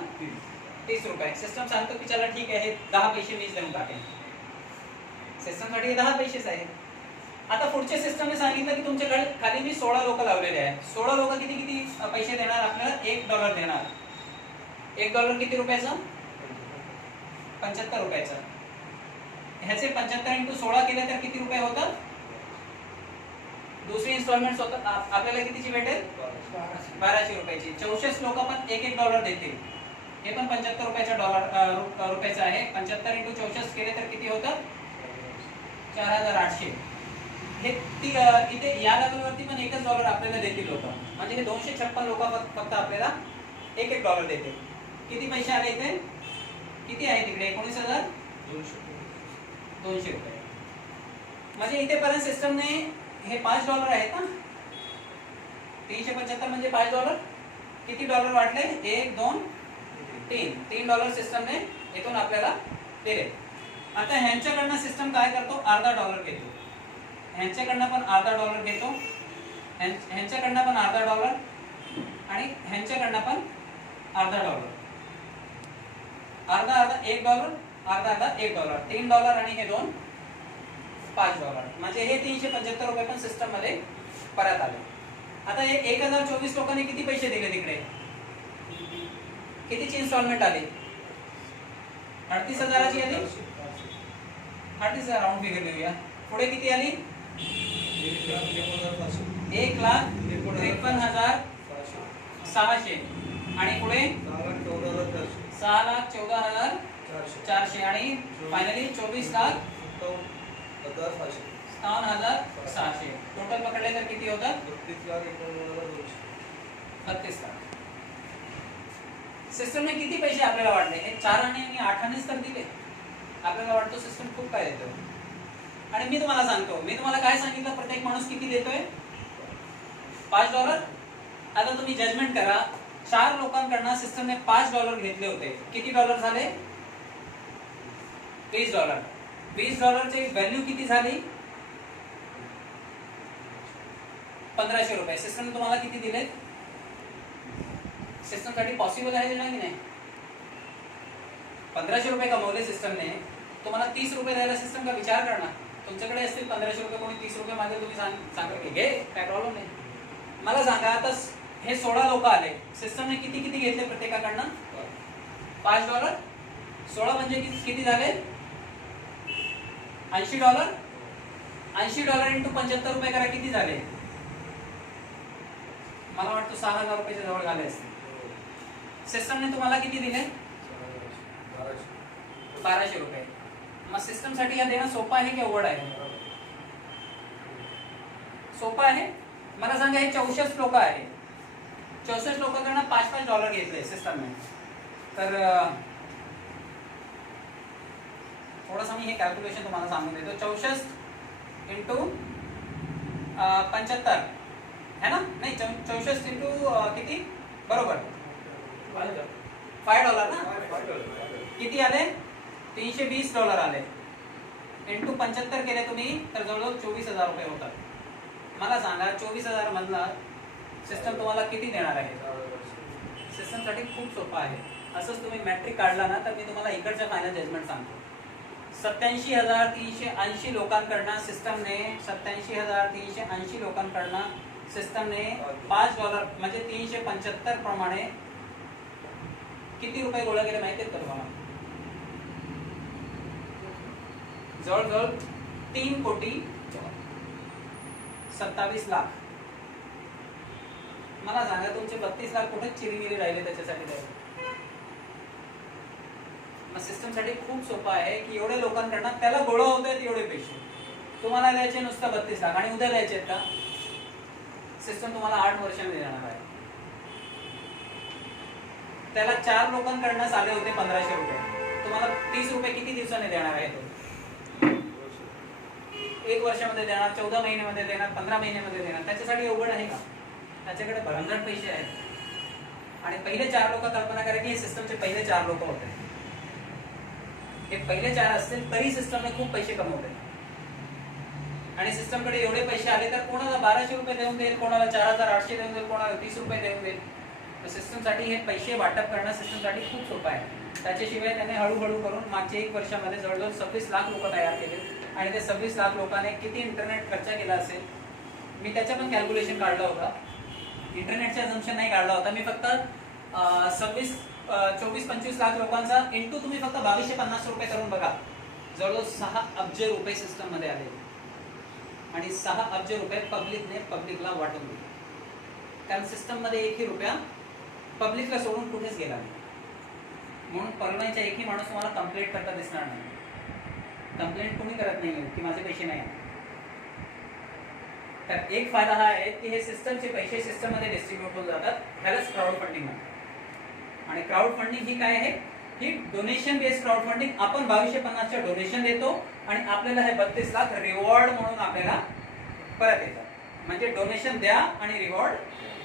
30 रुपये. सिस्टम सांगतो की चला ठीक आहे, 10 पैसे मीच देऊन टाकेन. सिस्टमसाठी 10 पैसेच आहेत. आता पुढच्या सिस्टमने सांगितलं की तुमच्याकडे खाली मी 16 लोक लावलेले आहेत. 16 लोक किती किती पैसे देणार आपल्याला? $1 देणार. $1 किती रुपयाचा? 75 रुपयाचा. ह्याचे 75 × 16 केले तर किती रुपये होतात? दुसरी इन्स्टॉलमेंट आपल्याला कितीची भेटेल? 1200 रुपयाची. 64 लोक पण $1 देतील. हे पण 75 रुपयाचं आहे. 75 × 64 केले तर किती होतात? 4800. हे इथे या लेवलवरती पण $1 आपल्याला देतील लोक. म्हणजे हे 256 लोक फक्त आपल्याला $1 देतील. किती पैसे आले इथे? किती आहे तिकडे? 19,200 रुपये. म्हणजे इथे पर्यंत सिस्टमने हे $5 आहेत ना, 375 म्हणजे $5. किती डॉलर वाटले? 1 2 $3 सिस्टमने इथून आपल्याला दिले. आता ह्यांच्याकडनं सिस्टम काय करतो? $अर्धा घेतो. ह्यांच्याकडनं पण $अर्धा घेतो, ह्यांच्याकडनं पण $अर्धा आणि ह्यांच्याकडनं पण $अर्धा. अर्धा $1 अर्धा अर्धा $1, $3 आणि हे दोन $5. म्हणजे हे ₹375 पण सिस्टम मध्ये परत आले. आता हे 1024 लोकांनी किती पैसे दिले तिकडे? कितीची इन्स्टॉलमेंट आली? 38,000ची आली. 38,000 राऊंड फिगर घेऊया. पुढे किती आली? 1,53,600 आणि पुढे 6,14,400 आणि फायनली 24,57,600. टोटल पकडले तर किती होतात? 32 लाख. सिस्टमने किती पैसे आपल्याला वाटले? हे 4 आणि 8 आनेच तर दिले. आपल्याला वाटतो सिस्टम खूप काय देतोय. आणि मी तुम्हाला सांगतो, मी तुम्हाला काय सांगितलं, प्रत्येक माणूस किती देतोय? $5. आता तुम्ही जजमेंट करा. 4 लोकांकडनं सिस्टमने $5 घेतले होते. किती डॉलर झाले? $20. $20ची व्हॅल्यू किती झाली? ₹1,500. सिस्टमने तुम्हाला किती दिले? सिस्टमसाठी पॉसिबल आहे ना की नाही? ₹1,500 कमवले सिस्टमने. तुम्हाला ₹30 द्यायला सिस्टम का विचार करणार? तुमच्याकडे असतील ₹1,500, कोणी ₹30 मागेल, तुम्ही सांगा की घे, काय प्रॉब्लेम नाही. मला सांगा, आता हे 16 लोक आले, सिस्टमने किती किती घेतले प्रत्येकाकडनं? $5. 16 म्हणजे किती झाले? $80. $80 इंटू ₹75 करा, किती झाले? मला वाटतं 6,000 रुपयाच्या जवळ झाले असते. सिस्टमने तुम्हाला किती दिले? ₹1,200. मग सिस्टम साठी या देणं सोपं आहे की अवघड आहे? सोपं आहे. मला सांगा, हे 64 लोक आहे. 64 लोकांकडनं $5 घेतले सिस्टमने. तर थोडंसं मी हे कॅल्क्युलेशन तुम्हाला सांगून देतो. 64 इंटू 75 है ना? नाही, 64 इंटू किती? बरोबर $5 ना? किती आले? $320 आले. इंटू 75 केले तुम्ही तर जवळजवळ 24,000 रुपये होतात. मला सांगा, 24,000 मधला सिस्टम तुम्हाला किती देणार आहे? सिस्टमसाठी खूप सोपं आहे. असंच तुम्ही मॅट्रिक काढला ना, तर मी तुम्हाला इकडच्या फायनल जजमेंट सांगतो. 87,380 लोकांकडनं सिस्टमने $5 म्हणजे 375 प्रमाणे किती रुपये गोळा केले माहिती आहेत का तुम्हाला? जवळजवळ 3,27,00,000. मला सांगा, तुमचे 32 लाख कुठे चिरीगिरी राहिले त्याच्यासाठी? मग सिस्टम साठी खूप सोपं आहे की एवढे लोकांकडनं त्याला गोळा होत आहेत एवढे पैसे. तुम्हाला द्यायचे नुसतं 32 लाख आणि उद्या द्यायचे आहेत का? सिस्टम तुम्हाला 8 वर्षांनी देणार आहे. त्याला 4 लोकांकडनं आले होते ₹1,500. तुम्हाला ₹30 किती दिवसाने देणार आहे? तो 1 वर्षामध्ये देणार, 14 महिन्यामध्ये देणार, 15 महिन्यामध्ये देणार. त्याच्यासाठी अवघड आहे का? त्याच्याकडे भरमसाठ पैसे आहेत. आणि पहिले 4 लोक कल्पना करा की हे सिस्टमचे पहिले 4 लोक होते. हे पहिले 4 असतील तरी सिस्टमने खूप पैसे कमवले. आणि सिस्टमकडे एवढे पैसे आले तर कोणाला ₹1,200 देऊन देईल, कोणाला 4,800 देऊन देईल, कोणाला ₹30 देऊन देईल. तर सिस्टमसाठी हे पैसे वाटप करणं सिस्टमसाठी खूप सोपं आहे. त्याच्याशिवाय त्याने हळूहळू करून मागच्या 1 वर्षामध्ये जवळजवळ 26 लाख लोक तयार केले. आणि ते 26 लाख लोकांनी किती इंटरनेट खर्च केला असेल? मी त्याचं पण कॅल्क्युलेशन काढलं होतं. इंटरनेटचा अझम्पशन नाही काढला होता मी. फक्त 24-25 लाख लोकांचा इंटू तुम्ही फक्त ₹2,250 करून बघा. जवळजवळ 6 अब्ज रुपये सिस्टम मध्ये आले. आणि 6 अब्ज रुपये पब्लिकला वाटून दिले. कारण सिस्टम मध्ये एकही रुपया पब्लिकला सोडून कुठेच गेला नाही. म्हणून परवानचा एकही माणूस तुम्हाला कंप्लेंट करता दिसणार नाही. कंप्लेंट कोणी करत नाही की माझे पैसे नाही आले. तर एक फायदा हा आहे की हे सिस्टमचे पैसे सिस्टम मध्ये डिस्ट्रीब्यूट होऊन जातात. ह्यालाच क्राउड फंडिंग म्हणतात. आणि क्राउड फंडिंग ही काय आहे? ही डोनेशन बेस्ड क्राउड फंडिंग. आपण 2,250 डोनेशन देतो आणि आपल्याला हे 32 लाख रिवॉर्ड म्हणून आपल्याला परत येतात. म्हणजे डोनेशन द्या आणि रिवॉर्ड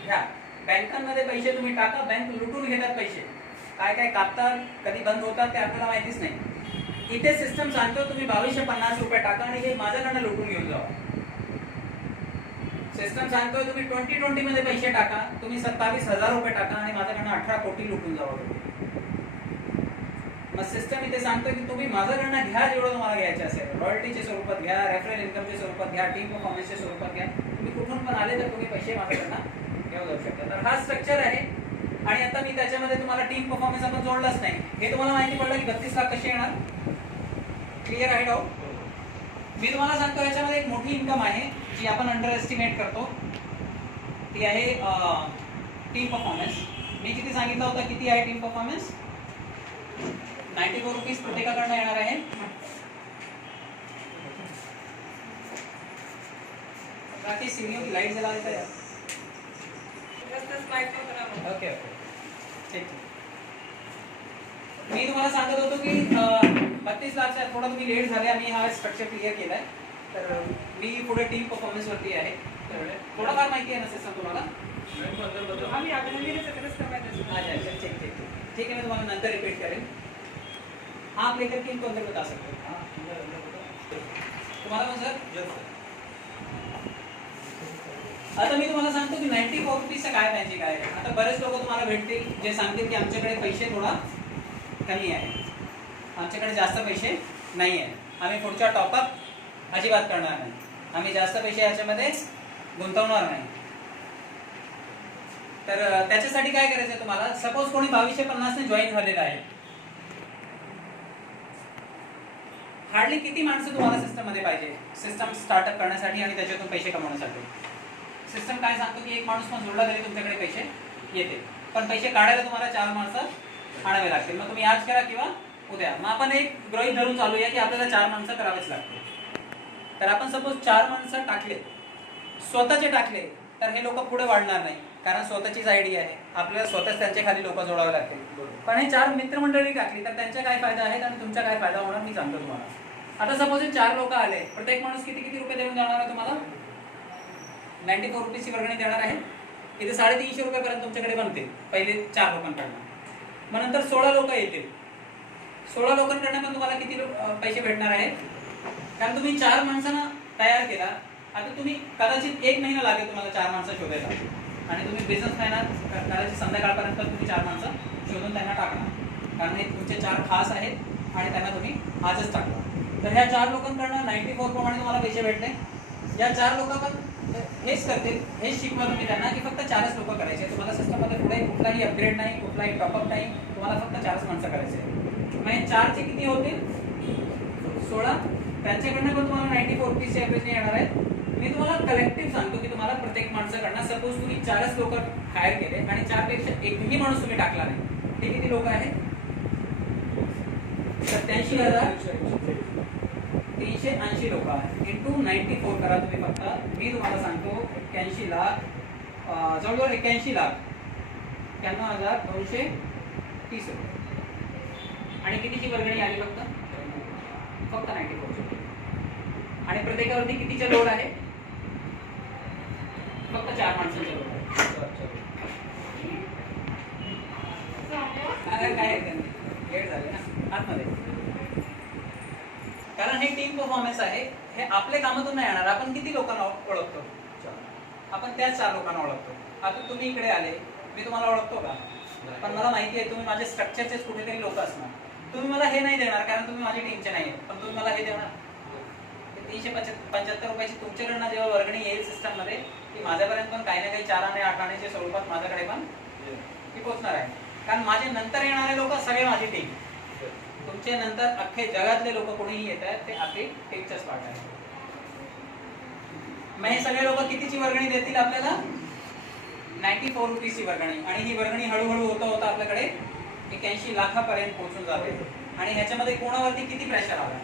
घ्या. बँकांमध्ये पैसे तुम्ही टाका, बँक लुटून घेतात पैसे. काय काय कापतात, कधी बंद होतात ते आपल्याला माहितीच नाही. इथे सिस्टम सांगतो तुम्ही ₹2,250 टाका आणि हे माझ्याकडनं लुटून घेऊन जावा. सिस्टम सांगतोय तुम्ही 2020 मध्ये पैसे टाका, तुम्ही ₹27,000 टाका आणि माझ्याकडनं 18 कोटी लुटून जावा. मग सिस्टम इथे सांगतो की तुम्ही माझ्याकडनं घ्या जेवढं तुम्हाला घ्यायचं असेल, रॉयल्टीच्या स्वरूपात घ्या, रेफरल इन्कमच्या स्वरूपात घ्या, टीम परफॉर्मन्सच्या स्वरूपात घ्या, तुम्ही कुठून पण आले तर तुम्ही पैसे माझ्याकडनं घेऊ जाऊ शकता. तर हा स्ट्रक्चर आहे. आणि आता मी त्याच्यामध्ये तुम्हाला टीम परफॉर्मन्स आपण जोडलाच नाही. हे तुम्हाला माहिती पडलं की 32 लाख कसे येणार. क्लिअर आहे डाऊट. मी तुम्हाला सांगतो याच्यामध्ये एक मोठी इन्कम आहे जी आपण अंडर एस्टिमेट करतो, ती आहे टीम परफॉर्मन्स. मी किती सांगितलं होतं, किती आहे टीम परफॉर्मन्स? 94 रुपीज प्रत्येकाकडनं येणार आहे. बाकी सीनियर की लाइट जला देता है. ओके ओके ठीक. मी तुम्हाला सांगत होतो की 32 लाखच्या थोडा तुम्ही लेट झाले आणि हा स्ट्रक्चर क्लिअर केलाय. तर मी पुढे टीम परफॉर्मन्स वरती आहे. थोडाफार माहिती आहे ना सिस्टम तुम्हाला? आम्ही अभिनंदन सकलच करवायचं. अच्छा ठीक ठीक ठीक है, मैं तुम्हाला नंतर रिपीट करेन. हाँ प्ले करके इनको अंदर बता सकते हो. तुम्हाला पण सर. आता मी तुम्हाला सांगतो की 94 रुपीजचं काय मॅजिक आहे. आता बरेच लोक तुम्हाला भेटतील जे सांगतील की आमच्याकडे पैसे थोडा कमी आहे, आमच्याकडे जास्त पैसे नाही आहे, आम्ही पुढच्या टॉपअप अजिबात करणार नाही, आम्ही जास्त पैसे याच्यामध्ये गुंतवणार नाही. तर त्याच्यासाठी काय करायचं आहे तुम्हाला. सपोज कोणी 2250 ने जॉईन झालेला आहे. हार्डली किती माणसं तुम्हाला सिस्टम मध्ये पाहिजे सिस्टम स्टार्टअप करण्यासाठी आणि त्याच्यातून पैसे कमवण्यासाठी? सिस्टम काय सांगतो की एक माणूस पण जोडला तरी तुमच्याकडे पैसे येते, पण पैसे काढायला तुम्हाला 4 माणसं आणावे लागतील. मग तुम्ही आज करा किंवा उद्या. मग आपण एक गृहीत धरून चालूया की आपल्याला 4 माणसं करावेच लागतील. तर आपण सपोज 4 माणसं टाकले, स्वतःचे टाकले, तर हे लोक पुढे वाढणार नाही, कारण स्वतःचीच आयडिया आहे. आपल्याला स्वतःच त्यांच्या खाली लोक जोडावे लागतील. पण हे 4 मित्रमंडळी टाकली तर त्यांच्या काय फायदा आहेत आणि तुमचा काय फायदा होणार मी सांगतो तुम्हाला. आता सपोज हे 4 लोक आले, प्रत्येक माणूस किती किती रुपये देऊन जाणार आहे तुम्हाला? 94 रुपीजची वर्गणी देणार आहे. इथे 350 रुपयापर्यंत तुमच्याकडे बनते पहिले 4 लोकांकडनं. मग नंतर 16 लोक येतील. 16 लोकांकडनं पण तुम्हाला किती पैसे भेटणार आहेत? कारण तुम्ही 4 माणसांना तयार केला. आता तुम्ही कदाचित 1 महिना लागेल तुम्हाला 4 माणसं शोधायला, आणि तुम्ही बिझनेस प्लॅनर कदाचित संध्याकाळपर्यंत तुम्ही 4 माणसं शोधून त्यांना टाकणार, कारण हे तुमचे 4 खास आहेत आणि त्यांना तुम्ही आजच टाकला. तर ह्या 4 लोकांकडनं 94 प्रमाणे तुम्हाला पैसे भेटले. या 4 लोक पण हेच करतील, हेच शिकवा तुम्ही त्यांना की फक्त 4च लोक करायचे. तुम्हाला सिस्टममध्ये पुढे कुठलाही अपग्रेड नाही, कुठलाही टॉपअप नाही, तुम्हाला फक्त 4च माणसं करायचे. मग 4चे किती होतील? 16. त्यांच्याकडनं पण तुम्हाला 94 रुपीजचे ॲव्हरेज येणार आहेत. मी तुम्हाला कलेक्टिव्ह सांगतो की तुम्हाला प्रत्येक माणसाकडनं सपोज तुम्ही 4च लोक हायर केले आणि 4 पेक्षा एकही माणूस तुम्ही टाकला नाही, ते किती लोक आहेत? 87,380 लोक आहेत. इंटू 94 करा तुम्ही फक्त. मी तुम्हाला सांगतो 81 लाख, जवळजवळ 81,91,230 रुपये. आणि कितीची वर्गणी आली? फक्त 94. आणि प्रत्येकावरती कितीचा लोड आहे? फक्त 4 माणसांचा लोड आहे. काय लेट झाले ना आतमध्ये, कारण हे टीम परफॉर्मन्स आहे. हे आपल्या कामातून नाही येणार. आपण किती लोकांना ओळखतो? आपण त्याच 4 लोकांना ओळखतो. आता तुम्ही इकडे आले, मी तुम्हाला ओळखतो का? पण मला माहिती आहे तुम्ही माझे स्ट्रक्चरचेच कुठेतरी लोक असणार. तुम्ही मला हे नाही देणार कारण तुम्ही माझी टीमचे नाही, पण तुम्ही मला हे देणार. 375 रुपयाची तुमच्याकडनं जेव्हा वर्गणी येईल सिस्टम मध्ये, की माझ्यापर्यंत पण काही ना काही 4 आणि 8 आण्याच्या स्वरूपात माझ्याकडे पण ती पोहोचणार आहे. कारण माझे नंतर येणारे लोक सगळे माझी टीम, तुमचे नंतर अख्खे जगातले लोक कोणीही येत आहेत ते आपली टीमच्याच पार्ट आहे. मग हे सगळे लोक कितीची वर्गणी देतील आपल्याला? 94 रुपीजची वर्गणी. आणि ही वर्गणी हळूहळू होता होता आपल्याकडे 81 लाखापर्यंत पोहोचून जाते. आणि ह्याच्यामध्ये कोणावरती किती प्रेशर आला?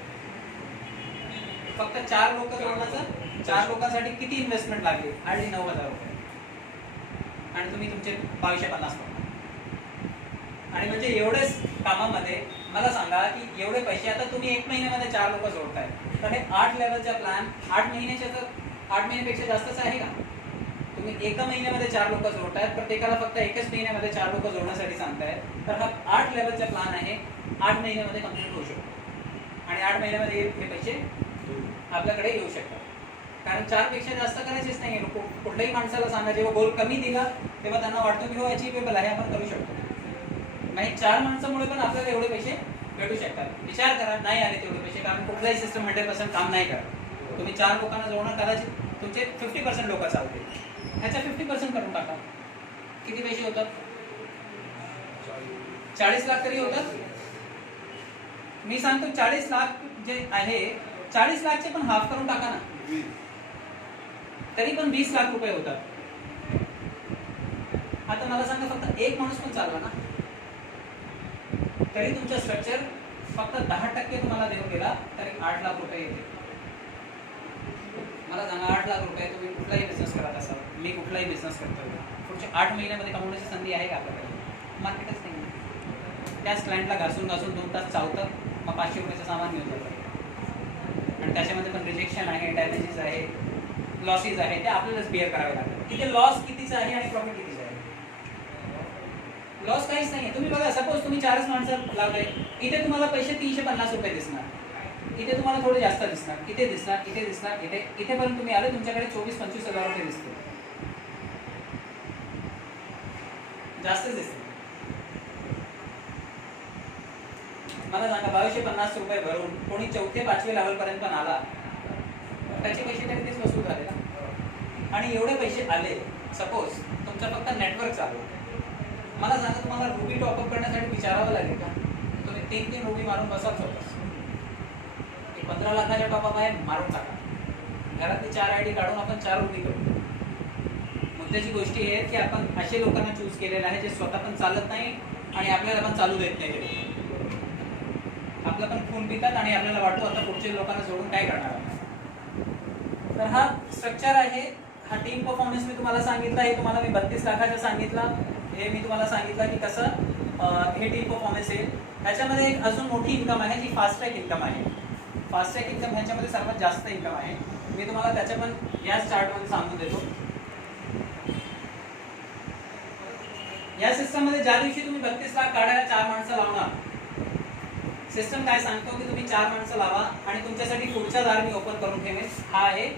फक्त 4 लोक जोडण्याचं. 4 लोकांसाठी किती इन्व्हेस्टमेंट लागली? हार्डली 9,000 रुपये. आणि तुम्ही तुमचे 2250 पकडा. आणि म्हणजे एवढेच कामामध्ये मला सांगा की एवढे पैसे आता तुम्ही 1 महिन्यामध्ये 4 लोक जोडताय, तर हे 8 लेवलचा प्लॅन 8 महिन्याच्या, तर 8 महिन्यापेक्षा जास्तच आहे का? तुम्ही 1 महिन्यामध्ये 4 लोक जोडतायत, प्रत्येकाला फक्त 1च महिन्यामध्ये 4 लोक जोडण्यासाठी सांगतायत. तर हा 8 लेवलचा प्लॅन आहे, 8 महिन्यामध्ये कम्प्लीट होऊ शकतो. आणि 8 महिन्यामध्ये हे पैसे आपल्याकडे येऊ शकतात. कारण 4 पेक्षा जास्त करायचेच नाही. कुठल्याही माणसाला सांगा, जेव्हा गोल कमी दिला तेव्हा त्यांना वाटतं की हो अचिवेबल आहे, आपण करू शकतो. नाही 4 माणसामुळे पण आपल्याला एवढे पैसे भेटू शकतात. विचार करा, नाही आले तेवढे पैसे, कारण कुठलाही सिस्टम 100% काम नाही करत. तुम्ही 4 लोकांना जोडणं कदाचित तुमचे 50% लोक चालतील, ह्याच्या 50% करून टाका. किती पैसे होतात? 40 लाख तरी होतात. मी सांगतो 40 लाख जे आहे, 40 लाखचे पण हाफ करून टाका ना, तरी पण 20 लाख रुपये होतात. आता मला सांगा, फक्त एक माणूस पण चालला ना, तरी तुमचं स्ट्रक्चर फक्त 10% तुम्हाला देऊ गेला तरी 8 लाख रुपये येते. मला सांगा, 8 लाख रुपये तुम्ही कुठलाही बिझनेस करत असाल, मी कुठलाही बिझनेस करतोय, पुढच्या 8 महिन्यामध्ये कमवण्याची संधी आहे का आपल्याकडे? मार्केटच नाही. त्याच क्लायंटला घासून 2 तास चावतं, मग 500 रुपयाचं सामान घेऊन जातं, आणि त्याच्यामध्ये पण रिजेक्शन आहे, डॅमेजेस आहे, लॉसेस आहे, ते आपल्यालाच बिअर करावे लागतात. तिथे लॉस कितीचा आहे आणि प्रॉफिट कितीचा आहे? लॉस काहीच नाही. तुम्ही बघा, सपोज तुम्ही 4च माणसं लावले, इथे तुम्हाला पैसे 350 रुपये दिसणार, इथे तुम्हाला थोडे जास्त दिसणार, इथे दिसणार, इथे दिसणार, इथेपर्यंत तुम्ही आले, तुमच्याकडे 24-25 हजार रुपये दिसते, जास्तच दिसते. मला सांगा, 2250 रुपये भरून कोणी 4-5 लेवल पर्यंत पण आला, त्याचे पैसे तरी तेच वसूल झाले ना. आणि एवढे पैसे आले, सपोज तुमचा फक्त नेटवर्क चालू, मला सांगा, तुम्हाला रुबी टॉपअप करण्यासाठी विचारावं लागेल का? तुम्ही 3 रुबी मारून बसाल स्वतः. 15 लाखाचा टॉपअप आहे, मारून टाका. घरातली 4 ID काढून आपण 4 रुपये करू. मुद्द्याची गोष्टी आहे की आपण असे लोकांना चूज केलेलं आहे जे स्वतः पण चालत नाही आणि आपल्याला पण चालू देत नाही. ते आपलं पण खून पितात आणि आपल्याला वाटतं आता पुढच्या लोकांना जोडून काय करणार. तर हा स्ट्रक्चर आहे. हा टीम परफॉर्मन्स मी तुम्हाला सांगितला, हे तुम्हाला मी 32 लाखाचा सांगितला, हे मी तुम्हाला सांगितलं की कसं हे टीम परफॉर्मन्स आहे. त्याच्यामध्ये एक अजून मोठी इन्कम आहे जी फास्ट ट्रॅक इन्कम आहे. फास्ट ट्रॅक इन्कम ह्याच्यामध्ये सर्वात जास्त इन्कम आहे. मी तुम्हाला त्याच्या पण याच चार्टमध्ये सांगून देतो. या सिस्टममध्ये ज्या दिवशी तुम्ही 32 लाख काढायला 4 माणसं लावणार, सिस्टम काय सांगतो की तुम्ही 4 माणसं लावा आणि तुमच्यासाठी पुढचा दार मी ओपन करून ठेवेन. हा आहे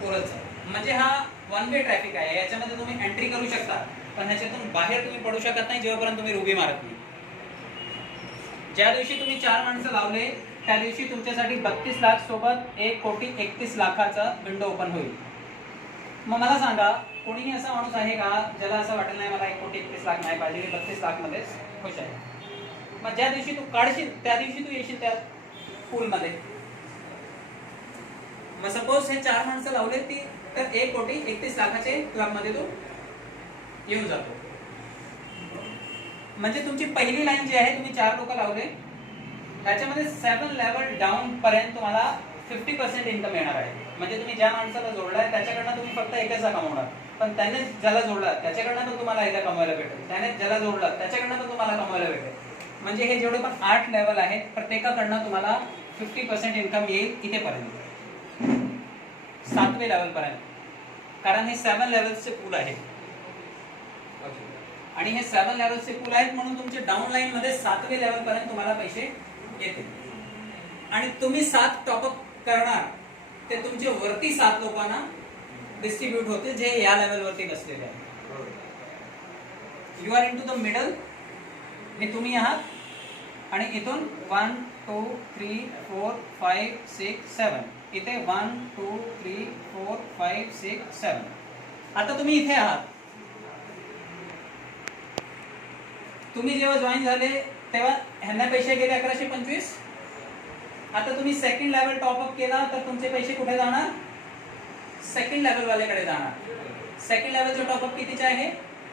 कोरलचा, म्हणजे हा 1 वे ट्रॅफिक आहे. याच्यामध्ये तुम्ही एंट्री करू शकता, पण ह्याच्यातून बाहेर तुम्ही पडू शकत नाही जेव्हापर्यंत तुम्ही रुबी मारत नाही. ज्या दिवशी तुम्ही 4 माणसं लावले त्या दिवशी तुमच्यासाठी 32 लाख सोबत 1,31,00,000चा विंडो ओपन होईल. मग मला सांगा, कोणीही असा माणूस आहे का ज्याला असं वाटलं नाही मला 1,31,00,000 नाही पाहिजे, 32 लाख मध्येच खुश आहे? मग ज्या दिवशी तू काढशील त्या दिवशी तू येशील त्या पूलमध्ये. मग सपोज हे 4 माणसं लावले ती, तर 1,31,00,000चे क्लबमध्ये तू येऊन जातो. म्हणजे तुमची पहिली लाईन जी आहे, तुम्ही 4 लोक लावले, त्याच्यामध्ये 7 लेवल डाऊन पर्यंत तुम्हाला 50% इन्कम येणार आहे. म्हणजे तुम्ही ज्या माणसाला जोडलाय त्याच्याकडनं तुम्ही फक्त एकचा कमवणार, पण त्याने ज्याला जोडला त्याच्याकडनं पण तुम्हाला एकदा कमवायला भेटेल, त्याने ज्याला जोडला त्याच्याकडनं पण तुम्हाला कमवायला भेटेल. म्हणजे हे जेवढे पण 8 लेवल आहेत, प्रत्येकाकडनं तुम्हाला 50% इन्कम येईल इथेपर्यंत, 7वे लेवल पर्यंत. कारण हे 7 लेवल्सचे पूल आहे आणि हे 7 लेवल्सचे पूल आहेत म्हणून तुमचे डाऊन लाईन मध्ये 7वे लेवल पर्यंत तुम्हाला पैसे येतील. आणि तुम्ही 7 टॉपअप करणार ते तुमचे वरती 7 लोकांना डिस्ट्रीब्यूट होते जे या लेवल वरती बसलेले आहेत. You are into the middle, हे तुम्ही आहात आणि इथून 1 2 3 4 5 6 7, इथे 1 2 3 4 5 6 7. आता तुम्ही इथे आहात. तुम्ही जेव्हा जॉईन झाले तेव्हा ह्यांना पैसे गेले 1125. आता तुम्ही सेकंड लेवल टॉपअप केला तर तुमचे पैसे कुठे जाणार? सेकंड लेवल वाल्याकडे जाणार. सेकंड लेवलचा टॉपअप कितीचे आहे?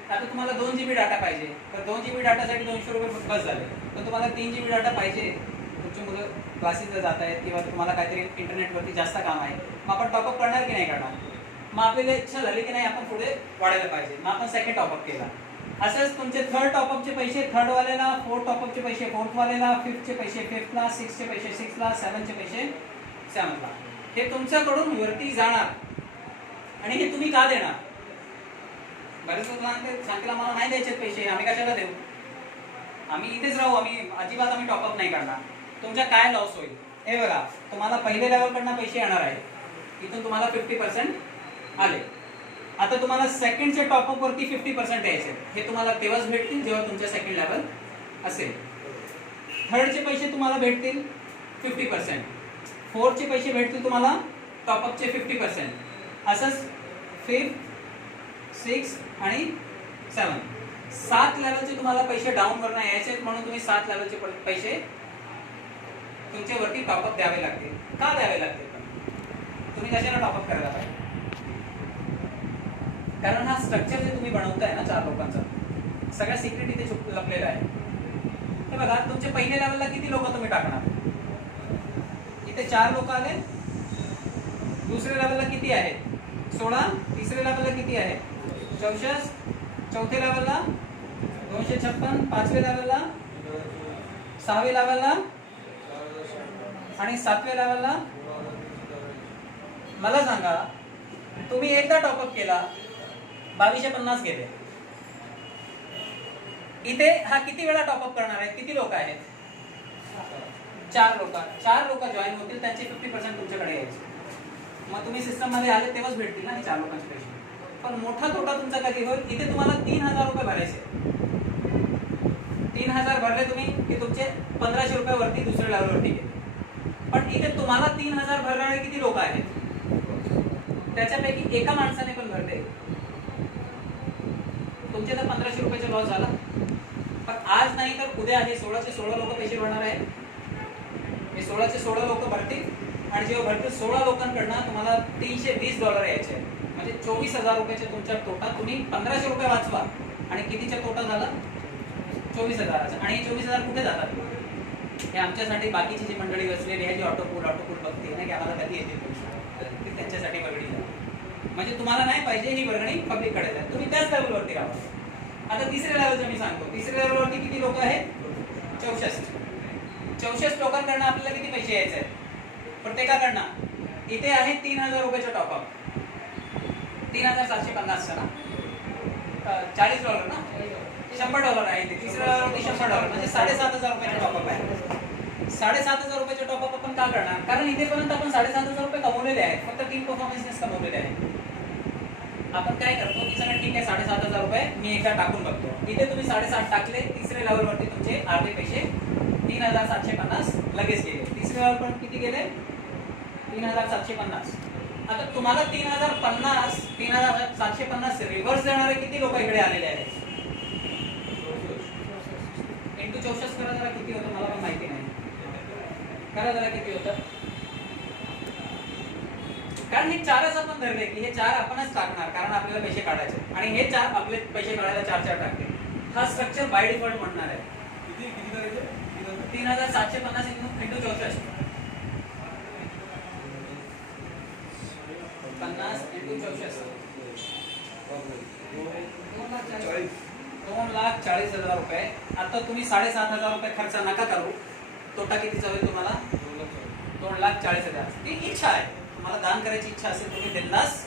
आता तुम्हाला 2 GB डाटा पाहिजे, तर 2 GB डाटासाठी 200 रुपये बस झाले. पण तुम्हाला 3 GB डाटा पाहिजे, तुमची मुलं क्लासेसला जात आहेत किंवा तुम्हाला काहीतरी इंटरनेटवरती जास्त काम आहे, मग आपण टॉपअप करणार की नाही करणार? मग आपल्याला इच्छा झाली की नाही आपण पुढे वाढायला पाहिजे, मग आपण सेकंड टॉपअप केला. असंच तुमचे थर्ड टॉपअपचे पैसे थर्ड वालेला, फोर्थ टॉपअपचे पैसे फोर्थ वालेला, फिफ्थचे पैसे फिफ्थला, सिक्सचे पैसे सिक्सला, सेवनचे पैसे सेवनला. हे तुमच्याकडून वरती जाणार आणि हे तुम्ही का देणार? बरेच लोक सांगतील आम्हाला नाही द्यायचे पैसे, आम्ही कशाला देऊ, आम्ही इथेच राहू, अजिबात आम्ही टॉपअप नाही करणार. तुमच्या काय लॉस होईल हे बघा. तुम्हाला पहिले लेवलकडनं पैसे येणार आहे, इथून तुम्हाला 50% आले. आता तुम्हाला सेकंडच्या टॉपअप वरती 50% यायचे, हे तुम्हाला तेव्हाच भेटतील जेव्हा तुमच्या सेकंड लेवल असेल. थर्डचे पैसे तुम्हाला भेटतील 50%, फोर्थचे पैसे भेटतील तुम्हाला टॉपअपचे 50%, असंच 5th, 6th आणि 7th 7 लेवलचे तुम्हाला पैसे डाऊन करणं यायचे, म्हणून तुम्ही 7 लेवलचे पैसे तुमच्यावरती टॉपअप द्यावे लागतील. का द्यावे लागतील? तुम्ही कशाला टॉपअप करायला पाहिजे? कारण हा स्ट्रक्चर जे तुम्ही बनवताय ना 4 लोकांचा, सगळ्या सिक्रेट इथे लपलेला आहे. हे बघा, तुमच्या पहिल्या लेवलला किती लोक तुम्ही टाकणार? इथे 4 लोक आले. दुसऱ्या लेवलला किती आहेत? 16. तिसऱ्या लेवलला किती आहे? 64. चौथ्या लेवलला 256. 5व्या लेवलला, 6व्या लेवलला आणि 7व्या लेवलला. मला सांगा, तुम्ही एकदा टॉपअप केला 2250 गेले. इथे हा किती वेळा टॉपअप करणार आहे? किती लोक आहेत? 4 लोक. 4 लोक जॉईन होतील, त्यांचे 50% तुमच्याकडे यायचे. मग तुम्ही सिस्टम मध्ये आले तेव्हाच भेटतील ना 4 लोकांचे पैसे. पण मोठा तोटा तुमचा कधी होईल? इथे तुम्हाला 3000 रुपये भरायचे. 3000 भरले तुम्ही की तुमचे 1500 रुपये वरती दुसऱ्या लेवलवरती गेले. पण इथे तुम्हाला 3000 भरणारे किती लोक आहेत? त्याच्यापैकी एका माणसाने पण भरले, तुमचे तर 1500 रुपयाचा लॉस झाला. पण आज नाही तर उद्या हे 16चे 16 लोक पैसे भरणार आहेत. हे 16चे 16 लोक भरतील आणि जेव्हा भरतील 16 लोकांकडनं तुम्हाला $320 यायचे, म्हणजे 24,000 रुपयाचा तुमचा तोटा. तुम्ही 1500 रुपये वाचवा आणि कितीचा तोटा झाला? 24,000चा. आणि हे 24,000 कुठे जातात? हे आमच्यासाठी बाकीची जी मंडळी बसलेली आहे, जी ऑटोपूल बघते ना की आम्हाला कधी येते पैसे, त्यांच्यासाठी वर्गणी झाली. म्हणजे तुम्हाला नाही पाहिजे ही वर्गणी पब्लिककडे जाईल, तुम्ही त्याच लेवलवरती राहा. आता तिसऱ्या लेवलचं मी सांगतो. तिसऱ्या लेवलवरती किती लोक आहेत? 64. 64 लोकांकडनं आपल्याला किती पैसे यायचे आहेत? प्रत्येकाकडनं इथे आहे $3000 रुपयाचा टॉपअप. 3750 ना, $40 ना, $100 आहे इथे. तिसऱ्या लेवलवरती $100 म्हणजे $7500 रुपयाचा टॉपअप आहे. 7500 रुपयाचा टॉपअप आपण का करणार? कारण इथेपर्यंत आपण 7500 रुपये कमवलेले आहेत, फक्त टीम परफॉर्मन्सनेच कमवलेले आहेत. आपण काय करतो की सगळं ठीक आहे, 7500 रुपये मी एकदा टाकून बघतो. इथे तुम्ही 7.5 टाकले, तिसऱ्या लेवलवरती तुमचे अर्धे पैसे 3750 लगेच गेले. तिसऱ्या लेवलवर किती गेले? 3750. आता तुम्हाला 3750 रिव्हर्स देणारे किती लोक इकडे आलेले आहेत? इंटू 64 करा जरा, किती होतं मला पण माहिती नाही. करा जरा किती होतं. कारण हे 4च आपण धरले की हे 4 आपणच टाकणार, कारण आपल्याला पैसे काढायचे, आणि हे 4 आपले पैसे काढायला 4 टाकते. हा स्ट्रक्चर बाय डिफॉल्ट म्हणणार आहे. किती करायचे? 3750 इंटू 64. 50 इंटू 64 2,40,000 रुपये. आता तुम्ही 7500 रुपये खर्च नका करू. तोटा कितीचा होईल तुम्हाला? 2,40,000. ती इच्छा आहे, तुम्हाला दान करायची इच्छा असेल तुम्ही बिंदास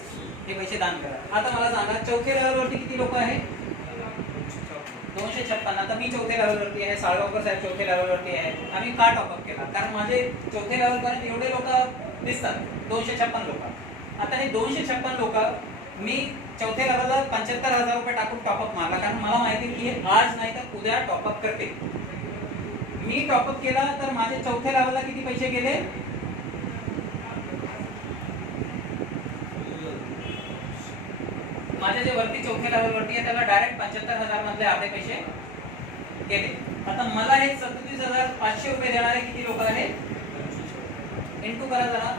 हे पैसे दान करा. आता मला सांगा, चौथ्या लेवलवरती किती लोक आहेत? 256. आता मी चौथ्या लेवलवरती आहे, साळगावकर साहेब चौथ्या लेवलवरती आहे. आम्ही का टॉपअप केला? कारण माझे चौथ्या लेवलपर्यंत एवढे लोक दिसतात, 256 लोक. आता हे 256 लोक मी चौथ्या लेवलला 75,000 रुपये टाकून टॉपअप मारला, कारण मला माहिती की हे आज नाही तर उद्या टॉपअप करते. मी टॉपअप केला तर माझे चौथ्या लेवलला किती पैसे गेले? माझे जे वरती चौथ्या लेवलवरती आहे त्याला डायरेक्ट 75,000 मधले अर्धे पैसे गेले. आता मला हे 37,500 रुपये देणारे किती लोक आहेत? इंटू करा जरा.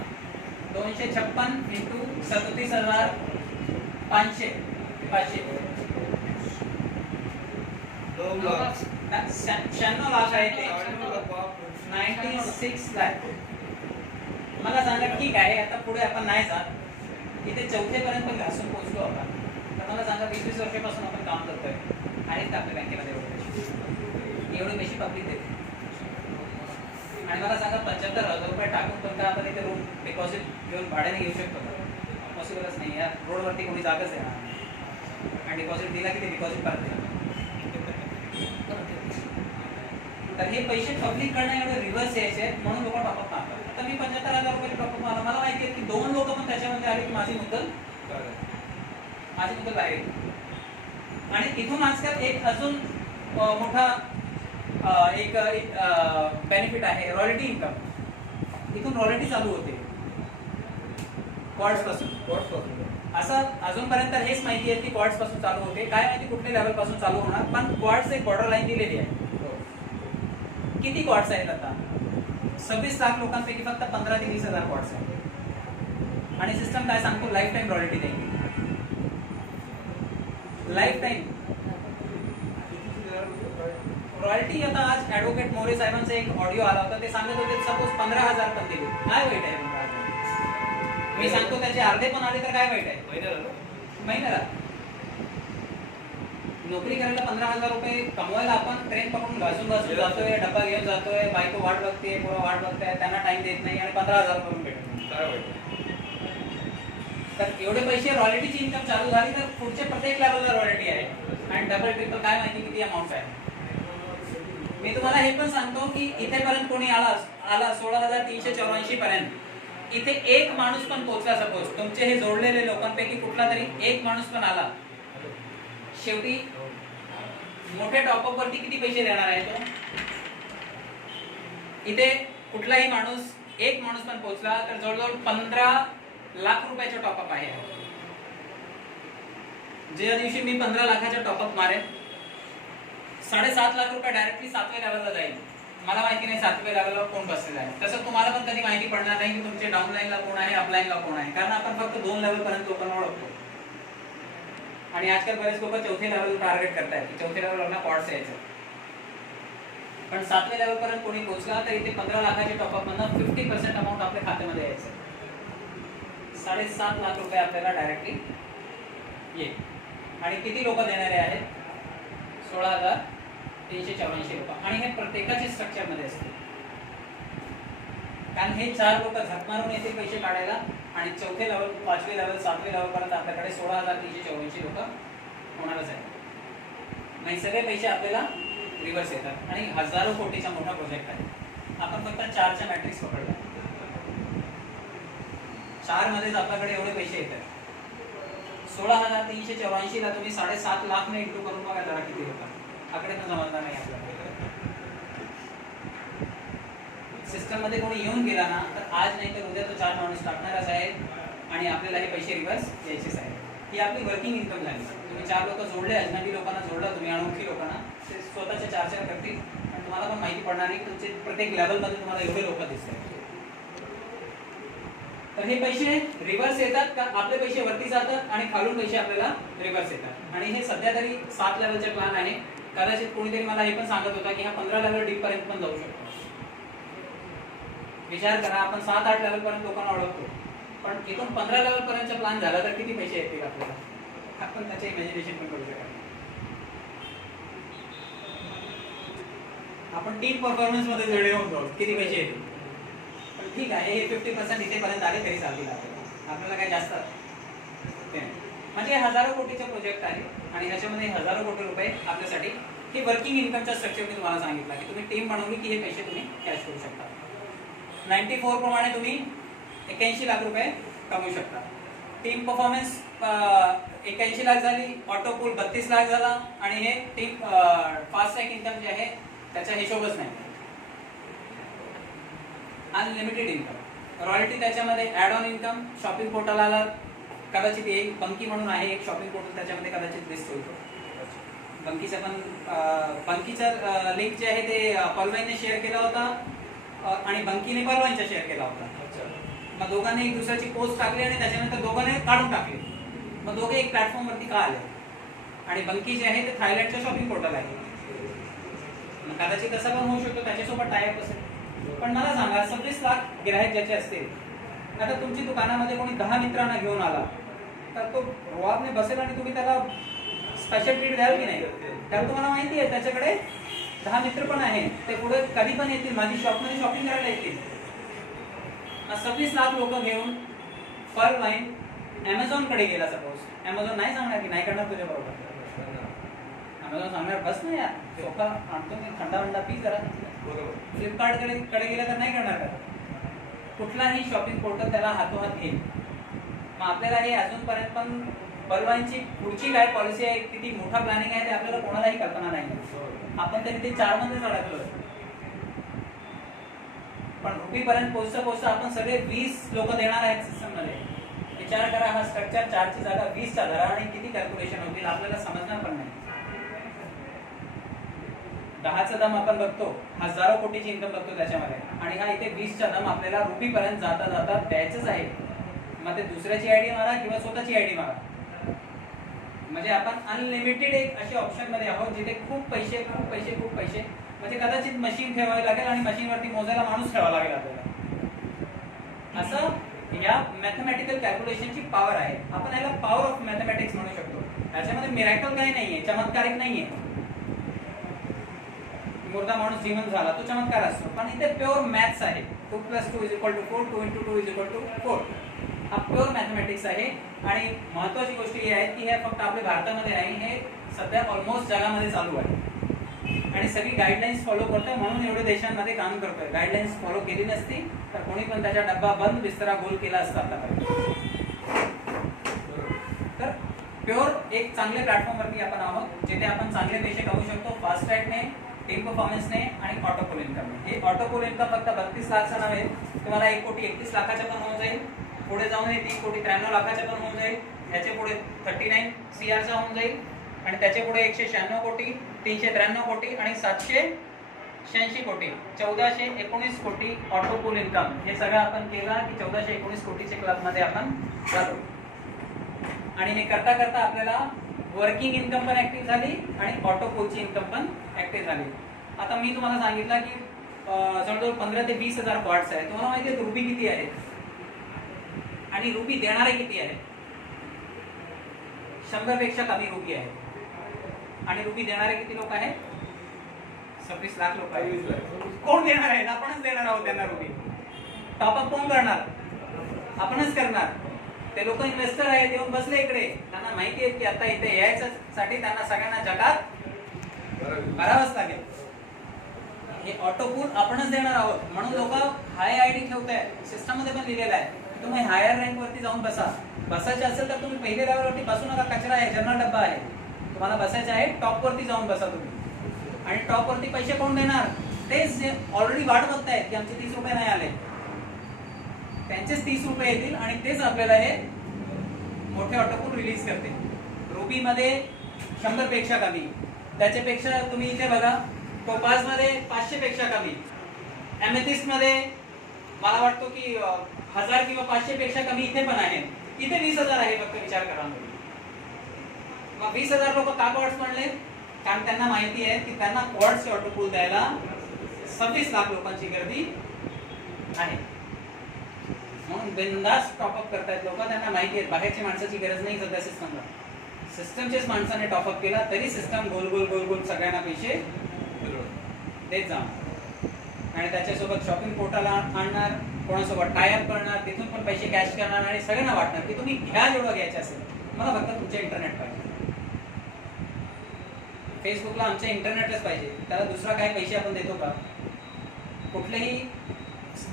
256 इंटू 37,500 96 लाख आहे ते. 96 लाख. मला सांगा, ठीक आहे, आता पुढे आपण नाही जात, इथे चौथेपर्यंत घासून पोहोचलो आपण. तर मला सांगा, 20-20 वर्षापासून आपण काम करतोय आणि आपल्या बँकेला एवढे पैसे पब्लिक देते. आणि मला सांगा, 75,000 रुपये टाकून पण का आपण इथे रूम डिपॉझिट घेऊन भाड्याने घेऊ शकतो का? पॉसिबलच नाही. या रोडवरती कोणी जागच आहे ना, आणि डिपॉझिट दिला की ते डिपॉझिट परत दिला. तर हे पैसे पब्लिक कडनं एवढे रिव्हर्स यायचे आहेत, म्हणून लोक टॉपअप मारतात. आता मी 75,000 रुपये टॉपअप मारला. मला माहिती आहे की 2 लोक पण त्याच्यामध्ये आले की माझी मुद्दल बाहेर. आणि इथून आजकाल एक अजून मोठा एक बेनिफिट आहे रॉयल्टी इन्कम. इथून रॉयल्टी चालू होते क्वार्ट्स पासून. असं अजूनपर्यंत हेच माहिती आहे की क्वार्ट्स पासून चालू होते. काय माहिती कुठल्या लेवल पासून चालू होणार, पण क्वार्ट्स एक बॉर्डर लाईन दिलेली आहे. किती क्वार्ट्स आहेत आता? 26 लाख लोकांपैकी फक्त 15 ते 20,000 क्वार्ट्स आहेत. आणि सिस्टम काय सांगतो? लाईफ टाईम रॉयल्टी देईल. Life time royalty. आता आज ऍडव्होकेट मोरे साहेबांचा एक ऑडिओ आला होता, ते सांगत होते सपोज 15,000 पण दिले, काय वाईट आहे? मी सांगतो त्याचे अर्धे पण आले तर काय वाईट आहे? महिन्याला नोकरी करायला 15,000 रुपये कमवायला आपण ट्रेन पकडून घासून जातोय, डब्बा घेऊन जातोय, बायको वाट बघते, पोरं वाट बघताय, त्यांना टाइम देत नाही आणि 15,000 करून भेटत. काय वाईट? तर एवढे पैसे रॉयल्टीची इन्कम चालू झाली तर पुढच्या प्रत्येक लेवलला रॉयल्टी आहे. आणि डबल ट्रिपल काय माहिती किती अमाऊंट आहे. मी तुम्हाला हे पण सांगतो की इथेपर्यंत कोणी आला 16,384 पर्यंत, इथे एक माणूस पण पोहोचला, सपोज तुमचे हे जोडलेले लोकांपैकी कुठला तरी एक माणूस पण आला, शेवटी मोठ्या टॉपअप वरती किती पैसे देणार आहे तो? इथे कुठलाही माणूस, एक माणूस पण पोहोचला तर जवळजवळ 15 लाख रुपयाचा टॉपअप आहे. ज्या दिवशी मी 15 लाखाचा टॉपअप मारेन, 7.5 लाख रुपये डायरेक्टली 7व्या लेवलला जाईल. मला माहिती नाही 7व्या लेवलला कोण बसलेला आहे. तसं तुम्हाला पण कधी माहिती पडणार नाही की तुमचे डाऊनलाईनला कोण आहे, अपलाईनला कोण आहे, कारण आपण फक्त 2 लेवल पर्यंत लोकांना ओळखतो. आणि आजकाल बरेच लोक 4थ्या लेवल टार्गेट करतात की 4थ्या लेवलला क्वार्ट्स यायचं. पण 7व्या लेवल पर्यंत कोणी पोहोचला तर इथे 15 लाखाच्या टॉपअप मधनं 50% अमाऊंट आपल्या खात्यामध्ये यायचं. 7.5 लाख रुपये आपल्याला डायरेक्टली येईल. आणि किती लोक देणारे आहेत? 16,384 लोक. आणि हे प्रत्येकाच्या स्ट्रक्चर मध्ये असते, कारण हे 4 लोक झक मारून येथे पैसे काढायला आणि 4थे लेवल, 5वे लेवल, 7वे लेवल पर्यंत आपल्याकडे 16,384 लोक होणारच आहे. म्हणजे सगळे पैसे आपल्याला रिव्हर्स येतात. आणि हजारो कोटीचा मोठा प्रोजेक्ट आहे. आपण फक्त 4च्या मॅट्रिक्स पकडला, 4 मध्येच आपल्याकडे एवढे पैसे येतात. 16,384 ला तुम्ही 7.5 लाख ने इंटू करून बघा जरा किती होतात. आकडे तर समजणार नाही आपल्याला. सिस्टम मध्ये कोणी येऊन गेला ना तर आज नाही तर उद्या तो 4 माणूस टाकणारच आहे आणि आपल्याला हे पैसे रिव्हर्स द्यायचेच आहे. ही आपली वर्किंग इन्कम झाली. तुम्ही 4 लोक जोडले, अजनबी लोकांना जोडला तुम्ही, अनोळखी लोकांना, ते स्वतःच्या 4 करतील आणि तुम्हाला पण माहिती पडणार नाही की तुमचे प्रत्येक लेवल मध्ये तुम्हाला एवढे लोक दिसतात. तर हे पैसे रिव्हर्स येतात का? आपले पैसे वरती जातात आणि खालून पैसे आपल्याला रिव्हर्स येतात. आणि हे सध्या तरी 7 लेवलचे प्लॅन आहे. कदाचित कोणीतरी मला हे पण सांगत होता की हा 15 लेवल डीप पर्यंत पण जाऊ शकतो. विचार करा, आपण 7-8 लेवल पर्यंत लोकांना ओळखतो, पण इथून 15 लेवल पर्यंतचा प्लॅन झाला तर किती पैसे येतील आपल्याला? आपण त्याचे इमॅजिनेशन पण करू शकतो. आपण टीम परफॉर्मन्स मध्ये जोडले होऊन जाऊ, किती पैसे येतील. पण ठीक आहे, हे 50% इथेपर्यंत आले तरी चालतील आपल्याला काय जास्त ते नाही. म्हणजे हजारो कोटीचा प्रोजेक्ट आहे आणि ह्याच्यामध्ये हजारो कोटी रुपये आपल्यासाठी. ही वर्किंग इन्कमच्या स्ट्रक्चर मी तुम्हाला सांगितलं की तुम्ही टीम बनवली की हे पैसे तुम्ही कॅश करू शकता. 94 प्रमाणे तुम्ही 81 लाख रुपये कमवू शकता. टीम परफॉर्मन्स 81 लाख झाली, ऑटो पूल 32 लाख झाला आणि हे टीम फास्ट ट्रॅक इन्कम जे आहे त्याचा हिशोबच नाही. अनलिमिटेड इन्कम, रॉयल्टी त्याच्यामध्ये, add on income, shopping portal आला कदाचित येईल, बंकी म्हणून आहे एक शॉपिंग पोर्टल, त्याच्यामध्ये कदाचित लिस्ट होईल. बंकीचा पण बंकीचा लिंक जे आहे ते पॉलवाईनने शेअर केला होता आणि बंकीने पॉलवाईनचा शेअर केला होता. मग दोघांनी एक दुसऱ्याची पोस्ट टाकली आणि त्याच्यानंतर दोघांनी काढून टाकली. मग दोघे एक प्लॅटफॉर्म वरती का आले? आणि बंकी जे आहे ते थायलंडचं शॉपिंग पोर्टल आहे. कदाचित तसा पण होऊ शकतो, त्याच्यासोबत टायअप असेल. पण मला सांगा, 26 लाख गिराहक ज्याचे असतील, आता तुमची दुकानामध्ये कोणी 10 मित्रांना घेऊन आला तर तो रोआबने बसेल आणि तुम्ही त्याला स्पेशल ट्रीट द्याल की नाही? त्याला तुम्हाला माहिती आहे त्याच्याकडे 10 मित्र पण आहेत, ते पुढे कधी पण येतील, माझी शॉपमध्ये शॉपिंग करायला येतील. 26 लाख लोक घेऊन पर लाईन अमेझॉन कडे गेला. सपोज अमेझॉन नाही सांगणार की नाही करणार तुझ्या बरोबर. अमेझॉन सांगणार बस नाही यार, सोफा आणतो मी, थंडा थंडा पी जरा. फ्लिपकार्ट कडे गेला तर नाही करणार का? कुठलाही शॉपिंग पोर्टल त्याला हातोहात घेईल. मग आपल्याला हे अजूनपर्यंत पण बलवानची पुढची काय पॉलिसी आहे, किती मोठा प्लॅनिंग आहे ते आपल्याला कोणालाही कल्पना नाही. आपण तरी ते 4 मध्येच अडकलोय. पण रुपीपर्यंत पोहोचता पोहोचता आपण सगळे 20 लोक देणार आहेत सिस्टम मध्ये. विचार करा, हा स्ट्रक्चर 4 ची जागा 20 चा धरा आणि किती कॅल्क्युलेशन होतील आपल्याला समजणार पण नाही. 10चा दम आपण बघतो, हजारो कोटीची इन्कम बघतो त्याच्यामध्ये, आणि हा इथे 20चा दम आपल्याला रुपीपर्यंत जाता जाता द्यायचंच आहे. मग ते दुसऱ्याची आयडी मारा किंवा स्वतःची आयडी मारा. म्हणजे आपण अनलिमिटेड एक अशा ऑप्शन मध्ये आहोत जिथे खूप पैसे म्हणजे कदाचित मशीन ठेवावी लागेल आणि मशीनवरती मोजायला माणूस ठेवावा लागेल आपल्याला. असं या मॅथमॅटिकल कॅल्क्युलेशनची पॉवर आहे. आपण याला पॉवर ऑफ मॅथमॅटिक्स म्हणू शकतो. याच्यामध्ये मिरॅकल काही नाहीये, चमत्कारिक नाहीये. मुर्दा माणूस जिवंत झाला तो चमत्कार असतो, पण इथे प्युअर मॅथ्स आहे. 2 + 2 = 4, 2 × 2 = 4. हा प्युअर मॅथमॅटिक्स आहे. आणि महत्वाची गोष्ट ही आहे की हे फक्त आपल्या भारतामध्ये नाही, हे सध्या ऑलमोस्ट जगामध्ये चालू आहे आणि सगळी गाईडलाईन्स फॉलो करतोय, म्हणून एवढे देशांमध्ये काम करतोय. गाईडलाईन्स फॉलो केली नसती तर कोणी पण त्याच्या डब्बा बंद बिस्तरा गोल केला असता आतापर्यंत. तर प्युअर एक चांगल्या प्लॅटफॉर्मवरती आपण आहोत जिथे आपण चांगले पैसे कमवू शकतो, फास्ट ट्रॅकने, टीम परफॉर्मन्सने आणि ऑटोपोल इन्कमने. हे ऑटोपोल इन्कम फक्त 32 लाखचं नव्हे, तुम्हाला 1,31 लाखाच्या पण होऊन जाईल, पुढे जाऊन 3,93 लाखाच्या पण होऊन जाईल, ह्याचे पुढे 39 CRचा होऊन जाईल, आणि त्याचे पुढे 196 कोटी, 393 कोटी आणि 786 कोटी, 1419 कोटी ऑटोपोल इन्कम. हे सगळं आपण केला की 1419 कोटीच्या क्लबमध्ये आपण जातो. आणि हे करता करता आपल्याला वर्किंग इन्कम पण ऍक्टिव्ह झाली आणि ऑटोपोलची इन्कम पण ऍक्टिव्ह झाली. आता मी तुम्हाला सांगितलं की जवळजवळ 15 ते 20 हजार क्वार्ट्स आहेत. तुम्हाला माहिती आहे रुपी किती आहेत आणि रुपी देणारे किती आहेत? 100 पेक्षा कमी रुपी आहेत. आणि रुपी देणारे किती लोक आहेत? 26 लाख लोक आहेत. कोण देणार आहेत? आपणच देणार आहोत त्यांना रुपी. टॉपअप कोण करणार? आपणच करणार. ते लोक इन्व्हेस्टर आहेत, येऊन बसले इकडे. त्यांना माहिती आहे की आता इथे यायसाठी त्यांना सगळ्यांना जगात भरावंच लागेल. हे ऑटोपूल आपणच देणार आहोत, म्हणून लोक हाय आयडी ठेवतायत. सिस्टम मध्ये पण लिहिलेलं आहे तुम्ही हायर रँक वरती जाऊन बसा. बसायचे असेल तर तुम्ही पहिल्या लेवलवरती बसू नका, कचरा आहे, जनरल डब्बा आहे. तुम्हाला बसायचं आहे टॉप वरती जाऊन बसा तुम्ही. आणि टॉप वरती पैसे कोण देणार? तेच जे ऑलरेडी वाट बघतायत की आमचे 30 रुपये नाही आले, त्यांचेच 30 रुपये येतील आणि तेच आपल्याला हे मोठे ऑटोपूल रिलीज करते. रुबी मध्ये 100 पेक्षा कमी, त्याच्यापेक्षा तुम्ही इथे बघा टोपाज मध्ये 500 पेक्षा कमी, एमेथिस्ट मध्ये मला वाटतो की 1000 किंवा 500 पेक्षा कमी इथे पण आहे. इथे 20,000 आहे फक्त. विचार करा. मग 20,000 लोक का क्वार्ट्स म्हणले? कारण त्यांना माहिती आहे की त्यांना क्वार्ट्सचे ऑटोपूल द्यायला 26 लाख लोकांची गर्दी आहे. म्हणून बिंदास टॉपअप करतायत लोक. त्यांना माहिती आहे बाहेरच्या माणसाची गरज नाही सध्या सिस्टमला. सिस्टमचेच माणसाने टॉपअप केला तरी सिस्टम गोल गोल गोल गोल सगळ्यांना पैसे देत जा. आणि त्याच्यासोबत शॉपिंग पोर्टल आणणार, कोणासोबत टायअप करणार, तिथून पण पैसे कॅश करणार आणि सगळ्यांना वाटणार की तुम्ही घ्या जेवढं घ्यायचं असेल, मला फक्त तुमचे इंटरनेट पाहिजे. फेसबुकला आमचे इंटरनेटच पाहिजे, त्याला दुसरा काय पैसे आपण देतो का? कुठल्याही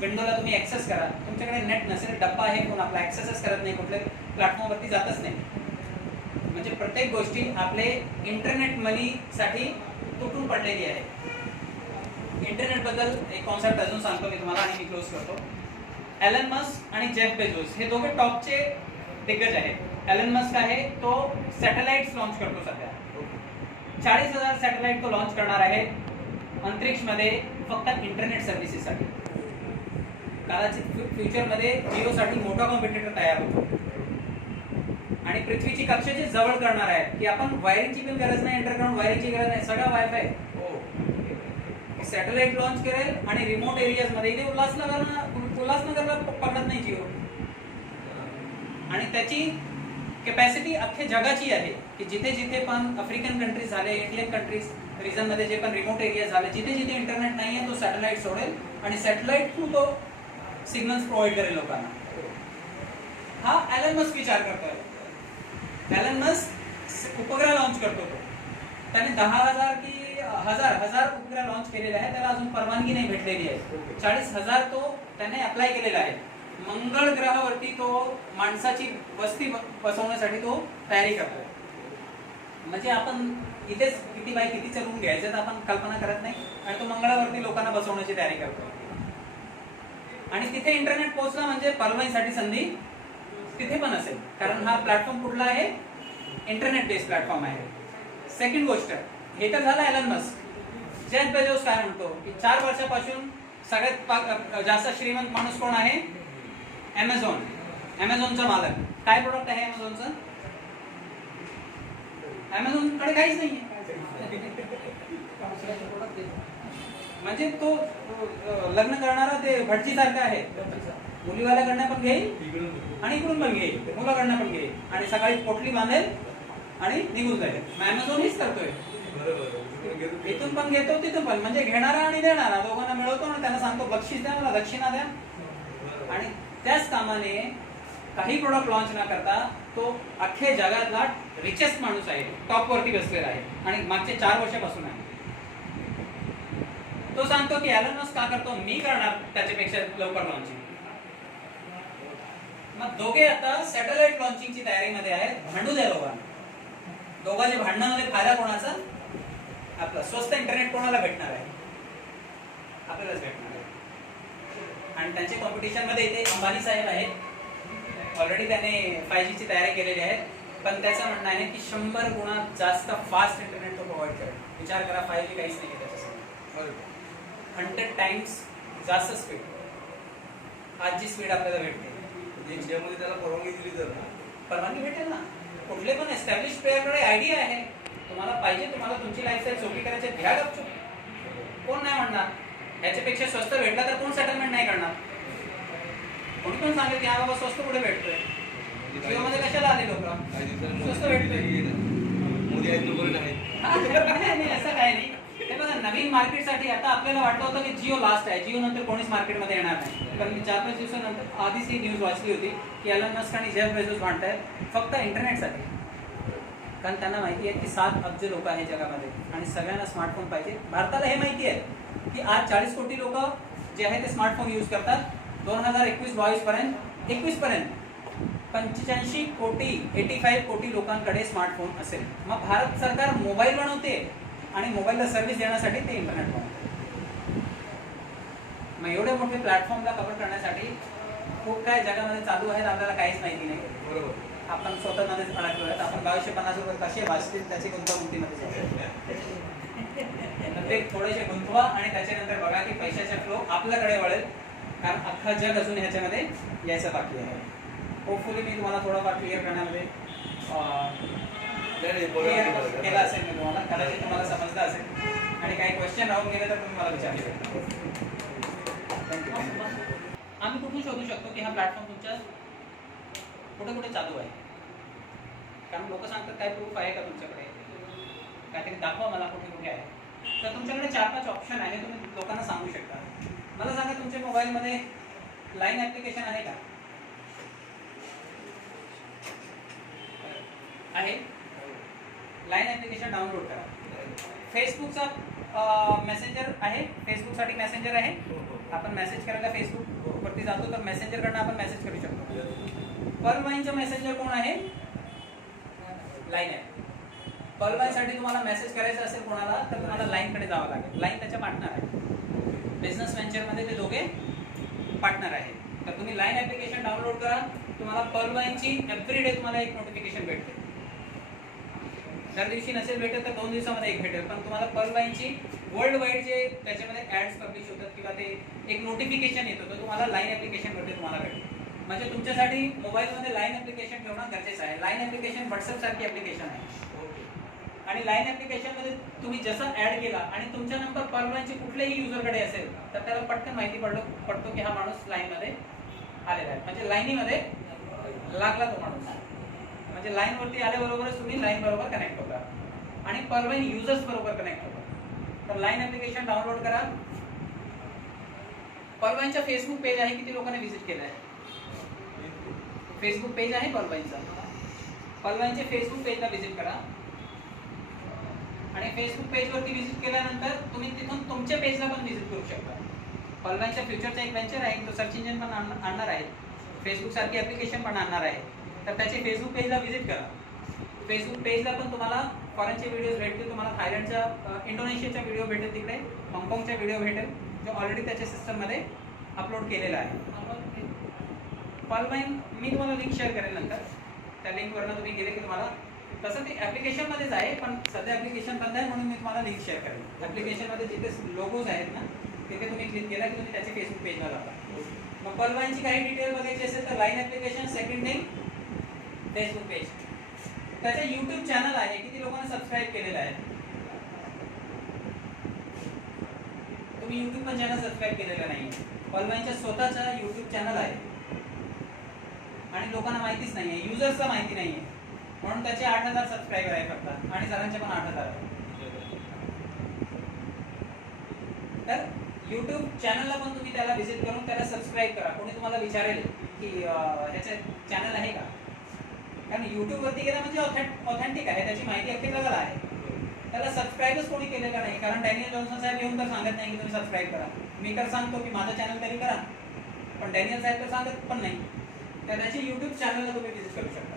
विंडोला तुम्ही ऍक्सेस करा, तुमच्याकडे नेट नसेल, डब्बा आहे, कोण आपला ऍक्सेसच करत नाही, कुठल्याही प्लॅटफॉर्मवरती जातच नाही. म्हणजे प्रत्येक गोष्टी आपले इंटरनेट मनी साठी तुटून पडलेली आहे. इंटरनेट बद्दल एक कॉन्सेप्ट अजून सांगतो मी तुम्हाला आणि मी क्लोज करतो. एलन मस्क आणि जेफ बेझोस हे दोघे टॉपचे दिग्गज आहेत. एलन मस्क आहे तो सॅटेलाइट्स लॉन्च करतो सध्या. 40,000 सॅटेलाइट तो लॉन्च करणार आहे अंतरिक्षमध्ये फक्त इंटरनेट सर्व्हिसेससाठी. कदाचित फ्युचरमध्ये जिओसाठी मोठा कॉम्पिटिटर तयार होतो आणि पृथ्वीची कक्षेचे जवळ करणार आहे की आपण वायरिंगची पण गरज नाही, अंडरग्राउंड वायरिंगची गरज नाही, सगळा वायफाय. सॅटेलाइट लॉन्च करेल आणि रिमोट एरियाज मध्ये, इथे उल्हासनगरला पकडत नाही जिओ. आणि त्याची कॅपॅसिटी अख्ख्या जगाची आहे की जिथे जिथे पण आफ्रिकन कंट्रीज झाले, इंडियन कंट्रीज रिजन मध्ये जे पण रिमोट एरिया झाले, जिथे जिथे इंटरनेट नाहीये तो सॅटेलाइट सोडेल आणि सॅटेलाइट थ्रू तो सिग्नल्स प्रोव्हाइड करेल लोकांना. हा एलन मस्क विचार करतोय. एलन मस्क उपग्रह लॉन्च करतो. तो त्याने 10,000 की हजार उपग्रह लॉन्च केलेले आहे. त्याला अजून परवानगी नाही भेटलेली आहे. 40,000 तो त्याने अप्लाय केलेला आहे. मंगळ ग्रहावरती तो माणसाची वस्ती बसवण्यासाठी तो तयारी करतोय. म्हणजे आपण इथेच किती बाय कितीचं रूम घ्यायचं तर आपण कल्पना करत नाही आणि तो मंगळावरती लोकांना बसवण्याची तयारी करतो. आणि तिथे इंटरनेट पोहोचला म्हणजे परवाईसाठी संधी तिथे पण असेल, कारण हा प्लॅटफॉर्म कुठला आहे, इंटरनेट बेस्ड प्लॅटफॉर्म आहे. सेकंड गोष्ट, हे तर झालं एलन मस्क. जेफ बेझोस काय म्हणतो की 4 वर्षापासून सगळ्यात जास्त श्रीमंत माणूस कोण आहे, ॲमेझॉन. ॲमेझॉनचा मालक. काय प्रोडक्ट आहे ॲमेझॉनचं? ॲमेझॉनकडे काहीच नाही. म्हणजे तो लग्न करणारा ते भटजी सारखा आहे, मुलीवाल्याकडनं पण घेईल आणि इकडून पण घेईल, मुलाकडनं पण घेईल आणि सकाळी पोटली बांधेल आणि निघून जाईल. ॲमेझॉन हीच करतोय, इथून पण घेतो तिथून पण, म्हणजे घेणारा आणि देणारा दोघांना मिळवतो आणि त्यांना सांगतो बक्षीस द्या, मला दक्षिणा द्या. आणि त्याच कामाने काही प्रोडक्ट लॉन्च न करता तो अख्ख्या जगातला रिचेस्ट माणूस आहे, टॉपवरती बसलेला आहे आणि मागचे 4 वर्षापासून आहे. तो सांगतो की एलन मस्क का करतो, मी करणार त्याच्यापेक्षा लवकर लॉन्चिंग. मग दोघे आता सॅटेलाइट लॉन्चिंगची तयारीमध्ये आहेत. भांडू द्या दोघांना. दोघांच्या भांडणामध्ये फायदा कोणाचा, आपला. स्वस्त इंटरनेट कोणाला भेटणार आहे, आपल्यालाच भेटणार आहे. आणि त्यांच्या कॉम्पिटिशन मध्ये इथे अंबानी साहेब आहेत. ऑलरेडी त्याने 5G ची तयारी केलेली आहे, पण त्याचं म्हणणं आहे की 100 गुणा जास्त फास्ट इंटरनेट तो प्रोव्हाइड करेल. विचार करा, 5G काहीच नाही त्याच्यासमोर. 100 टाइम्स जास्त स्पीड. आज जी स्पीड आपल्याला भेटते, इंडियामध्ये त्याला परवानगी दिली तर परवानगी भेटेल ना. कुठले पण एस्टॅब्लिश प्लेयरकडे आयडिया आहे, तुम्हाला पाहिजे, तुम्हाला तुमची लाईफस्टाईल सोपी करायची, घ्या गपचूप. कोण नाही म्हणणार. ह्याच्यापेक्षा स्वस्त भेटला तर कोण सेटलमेंट नाही करणार. कोणी पण सांगेल की हा बाबा स्वस्त कुठे भेटतोय, जिओमध्ये कशाला आले लोक, स्वस्त भेटतोय. मोदी आहेत तोपर्यंत आहेत. नाही असं काही नाही. हे बघा, नवीन मार्केटसाठी आता आपल्याला वाटलं होतं की जिओ लास्ट आहे, जिओ नंतर कोणीच मार्केटमध्ये येणार नाही. पण मी 4-5 दिवसानंतर आधीच ही न्यूज वाचली होती की एलन मस्क आणि जेफ बेझोस भांडतायत फक्त इंटरनेटसाठी. कारण त्यांना माहिती आहे की 7 अब्ज लोक आहेत जगामध्ये आणि सगळ्यांना स्मार्टफोन पाहिजे. भारताला हे माहिती आहे की आज 40 कोटी लोक जे आहेत ते स्मार्टफोन यूज करतात. 2021-22 पर्यंत 21 पर्यंत 85 कोटी 85 कोटी लोकांकडे स्मार्टफोन असेल. मग भारत सरकार मोबाईल बनवते आणि मोबाईलला सर्व्हिस देण्यासाठी ते इंटरनेट बनवते. मग एवढे मोठे प्लॅटफॉर्मला कव्हर करण्यासाठी खूप काय जगामध्ये चालू आहेत, आपल्याला काहीच माहिती नाही. बरोबर. आपण स्वतःमध्येच अडकलो आहेत. आपण 2250 रुपये कसे वाचतील त्याची गुंतागुंतीमध्ये ते थोडेसे गुंतवा आणि त्याच्यानंतर बघा की पैशाचा फ्लो आपल्याकडे वळेल, कारण अख्खा जग अजून ह्याच्यामध्ये यायचं बाकी आहे. होपफुली मी तुम्हाला थोडाफार क्लिअर करण्यामध्ये केला असेल. मी तुम्हाला कदाचित तुम्हाला समजलं असेल आणि काही क्वेश्चन राहून गेले तर तुम्ही मला विचारू शकता. आम्ही कुठून शोधू शकतो की हा प्लॅटफॉर्म तुमच्या कुठे कुठे चालू आहे? कारण लोक सांगतात काय प्रूफ आहे का तुमच्याकडे, काहीतरी दाखवा मला कुठे कुठे आहे. तर तुमच्याकडे 4-5 ऑप्शन आहे, तुम्ही लोकांना सांगू शकता. मला सांगा, तुमच्या मोबाईलमध्ये लाईन ॲप्लिकेशन आहे का? आहे. लाईन ॲप्लिकेशन डाउनलोड करा. फेसबुकचा मेसेंजर आहे, फेसबुकसाठी मेसेंजर आहे. आपण मेसेज करायला फेसबुकवरती जातो तर मेसेंजरकडनं आपण मेसेज करू शकतो. पर्लवाईनचं मेसेंजर कोण आहे? लाईन आहे. पर्लवाईनसाठी तुम्हाला मेसेज करायचा असेल कोणाला तर तुम्हाला लाईनकडे जावं लागेल. लाईन त्याच्या पार्टनर आहे. बिझनेस व्हेंचरमध्ये ते दोघे पार्टनर आहेत. तर तुम्ही लाईन ॲप्लिकेशन डाउनलोड करा. तुम्हाला पर्लवाईनची एव्हरी तुम्हाला एक नोटिफिकेशन भेटते. दर दिवशी नसेल भेटेल तर 2 दिवसामध्ये एक भेटेल, पण तुम्हाला पर्लवाईनची वर्ल्ड वाईड जे त्याच्यामध्ये ॲड्स पब्लिश होतात किंवा ते एक नोटिफिकेशन येतं तर तुम्हाला लाईन ॲप्लिकेशनवरती तुम्हाला भेटेल. म्हणजे तुमच्यासाठी मोबाईलमध्ये लाईन ॲप्लिकेशन ठेवणं गरजेचं आहे. लाईन ॲप्लिकेशन व्हॉट्सअप सारखी ॲप्लिकेशन आहे आणि लाईन ॲप्लिकेशनमध्ये तुम्ही जसा ॲड केला आणि तुमचा नंबर पर्लवाईनचे कुठल्याही युजरकडे असेल तर त्याला पटकन माहिती पडतो की हा माणूस लाईनमध्ये आलेला आहे. म्हणजे लाईनीमध्ये लागला तो माणूस. म्हणजे लाईनवरती आल्याबरोबरच तुम्ही लाईन बरोबर कनेक्ट होता आणि पर्लवाईन युजर्स बरोबर कनेक्ट होता. तर लाईन ॲप्लिकेशन डाउनलोड करा. पर्लवाईनचा फेसबुक पेज आहे, किती लोकांनी व्हिजिट केलं आहे? फेसबुक पेज आहे पर्लवाईनचा. पर्लवाईनच्या फेसबुक पेजला व्हिजिट करा आणि फेसबुक पेजवरती व्हिजिट केल्यानंतर तुम्ही तिथून तुमच्या पेजला पण व्हिजिट करू शकता. पर्लवाईनच्या फ्युचरचा एक व्हेंचर आहे, तो सर्च इंजिन पण आणणार आहे, फेसबुक सारखी ॲप्लिकेशन पण आणणार आहे. तर त्याचे फेसबुक पेजला व्हिजिट करा. फेसबुक पेजला पण तुम्हाला फॉरेनचे व्हिडिओज भेटतील तुम्हाला, थायलंडच्या इंडोनेशियाच्या व्हिडिओ भेटेल, तिकडे हाँगकाँगच्या व्हिडिओ भेटेल जो ऑलरेडी त्याच्या सिस्टममध्ये अपलोड केलेला आहे. पॉलवाईन मी तुम्हाला लिंक शेअर करेल नंतर, त्या लिंकवरनं तुम्ही गेले की तुम्हाला, तसं ते ॲप्लिकेशनमध्येच आहे पण सध्या ॲप्लिकेशन बंद आहे म्हणून मी तुम्हाला लिंक शेअर करेल. ॲप्लिकेशनमध्ये जिथे लोगोज आहेत ना तिथे तुम्ही क्लिक केला की तुम्ही त्याच्या फेसबुक पेजला जाता. मग पॉलवाईनची काही डिटेल बघायची असेल तर line application, second link Facebook page. त्याचे यूट्यूब चॅनल आहे, किती लोकांना सबस्क्राईब केलेलं आहे? तुम्ही यूट्यूब पण चॅनल सबस्क्राईब केलेलं नाही. पॉलवाईनच्या स्वतःचा यूट्यूब चॅनल आहे आणि लोकांना माहितीच नाही आहे, युजर्सला माहिती नाही आहे म्हणून त्याचे 8,000 सबस्क्रायबर आहे फक्त आणि सरांचे पण 8,000 आहे. तर यूट्यूब चॅनलला पण तुम्ही त्याला व्हिजिट करून त्याला सबस्क्राईब करा. कोणी तुम्हाला विचारेल की ह्याचं चॅनल आहे का, कारण यूट्यूबवरती गेला म्हणजे ऑथेंटिक आहे, त्याची माहिती अख्खी जगाला आहे. त्याला सबस्क्राईबच कोणी केलेलं नाही, कारण डॅनियल जॉन्सन साहेब येऊन तर सांगत नाही की तुम्ही सबस्क्राईब करा. मी तर सांगतो की माझं चॅनल तरी करा, पण डॅनियल साहेब तर सांगत पण नाही. तर त्याची यूट्यूब चॅनलला तुम्ही व्हिजिट करू शकता.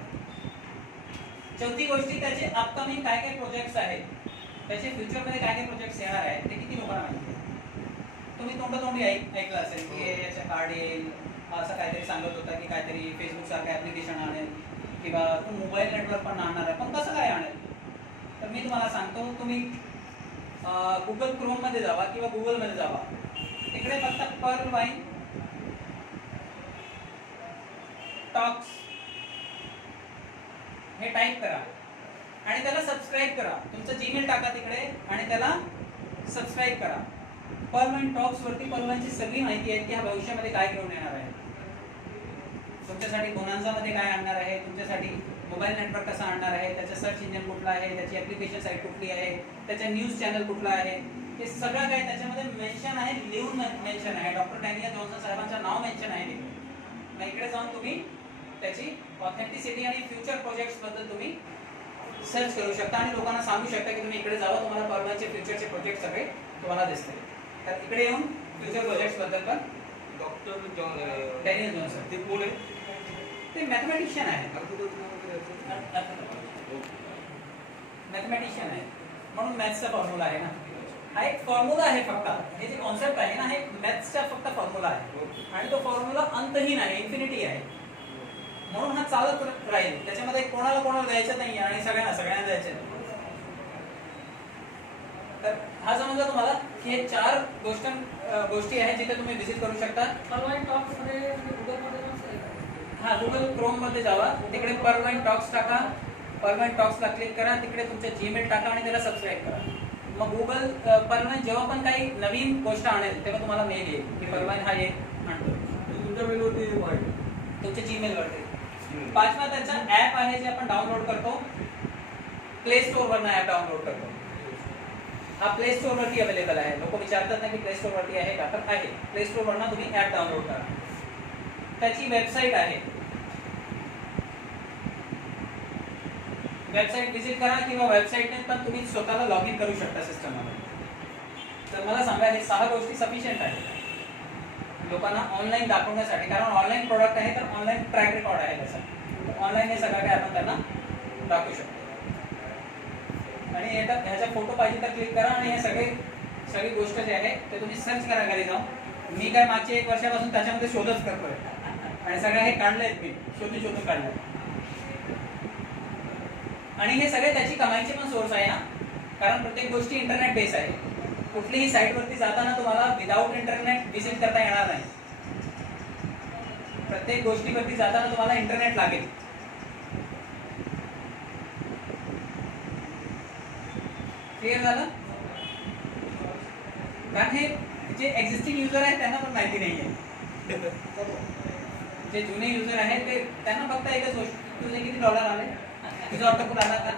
चौथी गोष्टी, त्याचे अपकमिंग काय काय प्रोजेक्ट्स आहेत, त्याचे फ्युचरमध्ये काय काय प्रोजेक्ट्स येणार आहेत ते किती लोकांना माहिती आहे. तुम्ही तोंडोतोंडी ऐकलं असेल की याच्या कार्ड येईल, असं काहीतरी सांगत होता की काहीतरी फेसबुक सारखं ॲप्लिकेशन आणेल किंवा तो मोबाईल नेटवर्क पण आणणार आहे, पण कसं काय आणेल. तर मी तुम्हाला सांगतो, तुम्ही गुगल क्रोममध्ये जावा किंवा गुगलमध्ये जावा, तिकडे फक्त पर्लवाईन टॉक्स हे टाईप करा आणि त्याला सबस्क्राईब करा. तुमचं जीमेल टाका तिकडे आणि त्याला सबस्क्राईब करा. पर्लवाईन टॉक्स वरती पर्लवाईनची सगळी माहिती आहे की हा भविष्यामध्ये काय घेऊन येणार आहे, तुमच्यासाठी बोनान्झामध्ये काय आणणार आहे, तुमच्यासाठी मोबाईल नेटवर्क कसा आणणार आहे, त्याचं सर्च इंजिन कुठला आहे, त्याची ॲप्लिकेशन साईट कुठली आहे, त्याचा न्यूज चॅनल कुठला आहे, हे सगळं काय त्याच्यामध्ये मेन्शन आहे, लिहून मेन्शन आहे. डॉक्टर डॅनियल जॉन्सन साहेबांचं नाव मेन्शन आहे. मग इकडे जाऊन तुम्ही त्याची ऑथेंटिसिटी आणि फ्युचर प्रोजेक्ट्स बद्दल तुम्ही सर्च करू शकता आणि लोकांना सांगू शकता की तुम्ही इकडे जावा, तुम्हाला पर्लवाईनचे फ्युचरचे प्रोजेक्ट सगळे तुम्हाला दिसतील. तर इकडे येऊन फ्युचर प्रोजेक्ट्स बद्दल पण डॉक्टर डॅनियल जॉन्सन ते कोण आहे? ते मॅथमॅटिशियन आहे, मॅथमॅटिशियन आहे म्हणून मॅथ्सचा फॉर्म्युला आहे ना. हा एक फॉर्म्युला आहे फक्त, हे जे कॉन्सेप्ट आहे ना हे मॅथ्सचा फक्त फॉर्म्युला आहे आणि तो फॉर्म्युला अंतहीन आहे, इन्फिनिटी आहे, म्हणून हा चालत राहील. त्याच्यामध्ये कोणाला कोणाला द्यायचं नाही आणि सगळ्यांना द्यायचं नाही. तर हा समजला तुम्हाला की हे 4 गोष्टी आहेत जिथे तुम्ही व्हिजिट करू शकता. पर्लवाईन टॉक्स मध्ये गुगलमध्ये पण आहे. हा, गुगल क्रोम मध्ये जावा, तिकडे पर्लवाईन टॉक्स टाका, पर्लवाईन टॉक्सला क्लिक करा, तिकडे तुमचे जीमेल टाका आणि त्याला सबस्क्राईब करा. मग गुगल पर्लवाईन जेव्हा पण काही नवीन गोष्ट आणेल तेव्हा तुम्हाला मेल येईल की पर्लवाईन हा एक आणतो तुमच्या मेलवरती तुमच्या जीमेलवरती. 5वा त्याचा ॲप आहे जे आपण डाउनलोड करतो, प्ले स्टोअरवरनं ॲप डाउनलोड करतो. हा प्ले स्टोअरवरती अवेलेबल आहे. लोक विचारतात ना की प्ले स्टोअरवरती आहे का, तर आहे. प्ले स्टोअरवरनं तुम्ही ॲप डाउनलोड करा. त्याची वेबसाईट आहे, वेबसाईट व्हिजिट करा किंवा वेबसाईटने पण तुम्ही स्वतःला लॉग इन करू शकता सिस्टममध्ये. तर मला सांगा, हे 6 गोष्टी सफिशियंट आहेत लोकांना ऑनलाईन दाखवण्यासाठी, कारण ऑनलाईन प्रोडक्ट आहे तर ऑनलाईन ट्रॅक रेकॉर्ड आहे त्याचा. ऑनलाईन हे सगळं काय आपण त्यांना दाखवू शकतो. आणि ह्याचा फोटो पाहिजे तर क्लिक करा आणि हे सगळी गोष्ट जे आहे ते तुम्ही सर्च करा घरी जाऊन. मी काय मागच्या 1 वर्षापासून त्याच्यामध्ये शोधच करतोय आणि सगळं हे काढलंय मी, शोधून काढलंय. आणि हे सगळे त्याची कमाईचे पण सोर्स आहे ना, कारण प्रत्येक गोष्टी इंटरनेट बेस आहे. कुठलीही साईटवरती जाताना तुम्हाला विदाऊट इंटरनेट व्हिजिट करता येणार नाही. प्रत्येक गोष्टीवरती जाताना तुम्हाला इंटरनेट लागेल. क्लिअर झालं? कारण हे जे एक्झिस्टिंग युजर आहेत त्यांना पण माहिती नाही आहे. जे जुने युजर आहेत ते त्यांना फक्त एकच गोष्ट, तुझे किती डॉलर आले, तुझा ऑटोकूल आला का,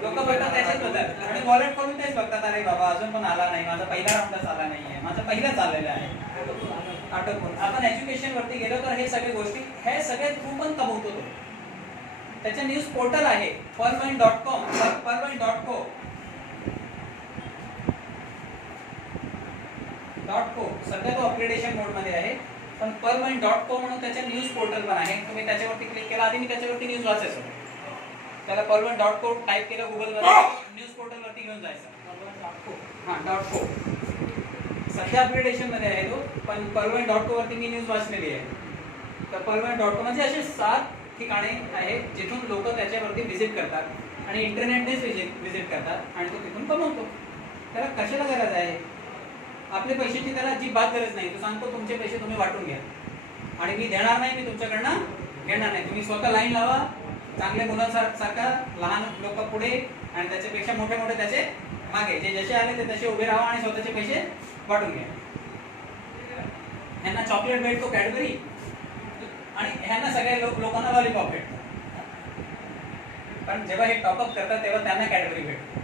लोक बघतात त्याचेच बघतात आणि वॉलेट करून तेच बघतात, अरे बाबा अजून पण आला नाही, माझा पहिला राऊंडच आला नाहीये, माझा पहिलाच आलेला आहे ऑटोकूल. आपण एज्युकेशन वरती गेलो तर हे सगळे गोष्टी, हे सगळे थ्रू पण कमवतो तो. त्याचे न्यूज पोर्टल आहे पर्लवाईन.com, पर्लवाईन.co. सध्या तो अपग्रेडेशन मोड मध्ये आहे, पण pearlwine.co म्हणून त्याच्या न्यूज पोर्टल पण आहे. तुम्ही त्याच्यावरती क्लिक केला, आधी मी त्याच्यावरती न्यूज वाचायचो. त्याला pearlwine.co टाईप केलं गुगलमध्ये, न्यूज पोर्टलवरती घेऊन जायचं. हां .co सध्या अपग्रेडेशनमध्ये आहे तो, पण pearlwine.co वरती मी न्यूज वाचलेली आहे. तर pearlwine.co म्हणजे असे 7 ठिकाणे आहेत जिथून लोक त्याच्यावरती व्हिजिट करतात आणि इंटरनेटनेच व्हिजिट करतात आणि तो तिथून कमवतो. त्याला कशाला गरज आहे? आपले पैशाची त्याला अजिबात गरज नाही. तो सांगतो तुमचे पैसे तुम्ही वाटून घ्या आणि मी देणार नाही, मी तुमच्याकडनं घेणार नाही. तुम्ही स्वतः लाईन लावा, चांगल्या मुलांसारखा लहान लोक पुढे आणि त्याच्यापेक्षा मोठे मोठे त्याचे मागे, जे जसे आले ते तसे उभे राहा आणि स्वतःचे पैसे वाटून घ्या. ह्यांना चॉकलेट भेटतो कॅडबरी आणि ह्यांना सगळ्या लोकांना लॉलीपॉप भेटतो. पण जेव्हा हे टॉपअप करतात तेव्हा त्यांना कॅडबरी भेटतो.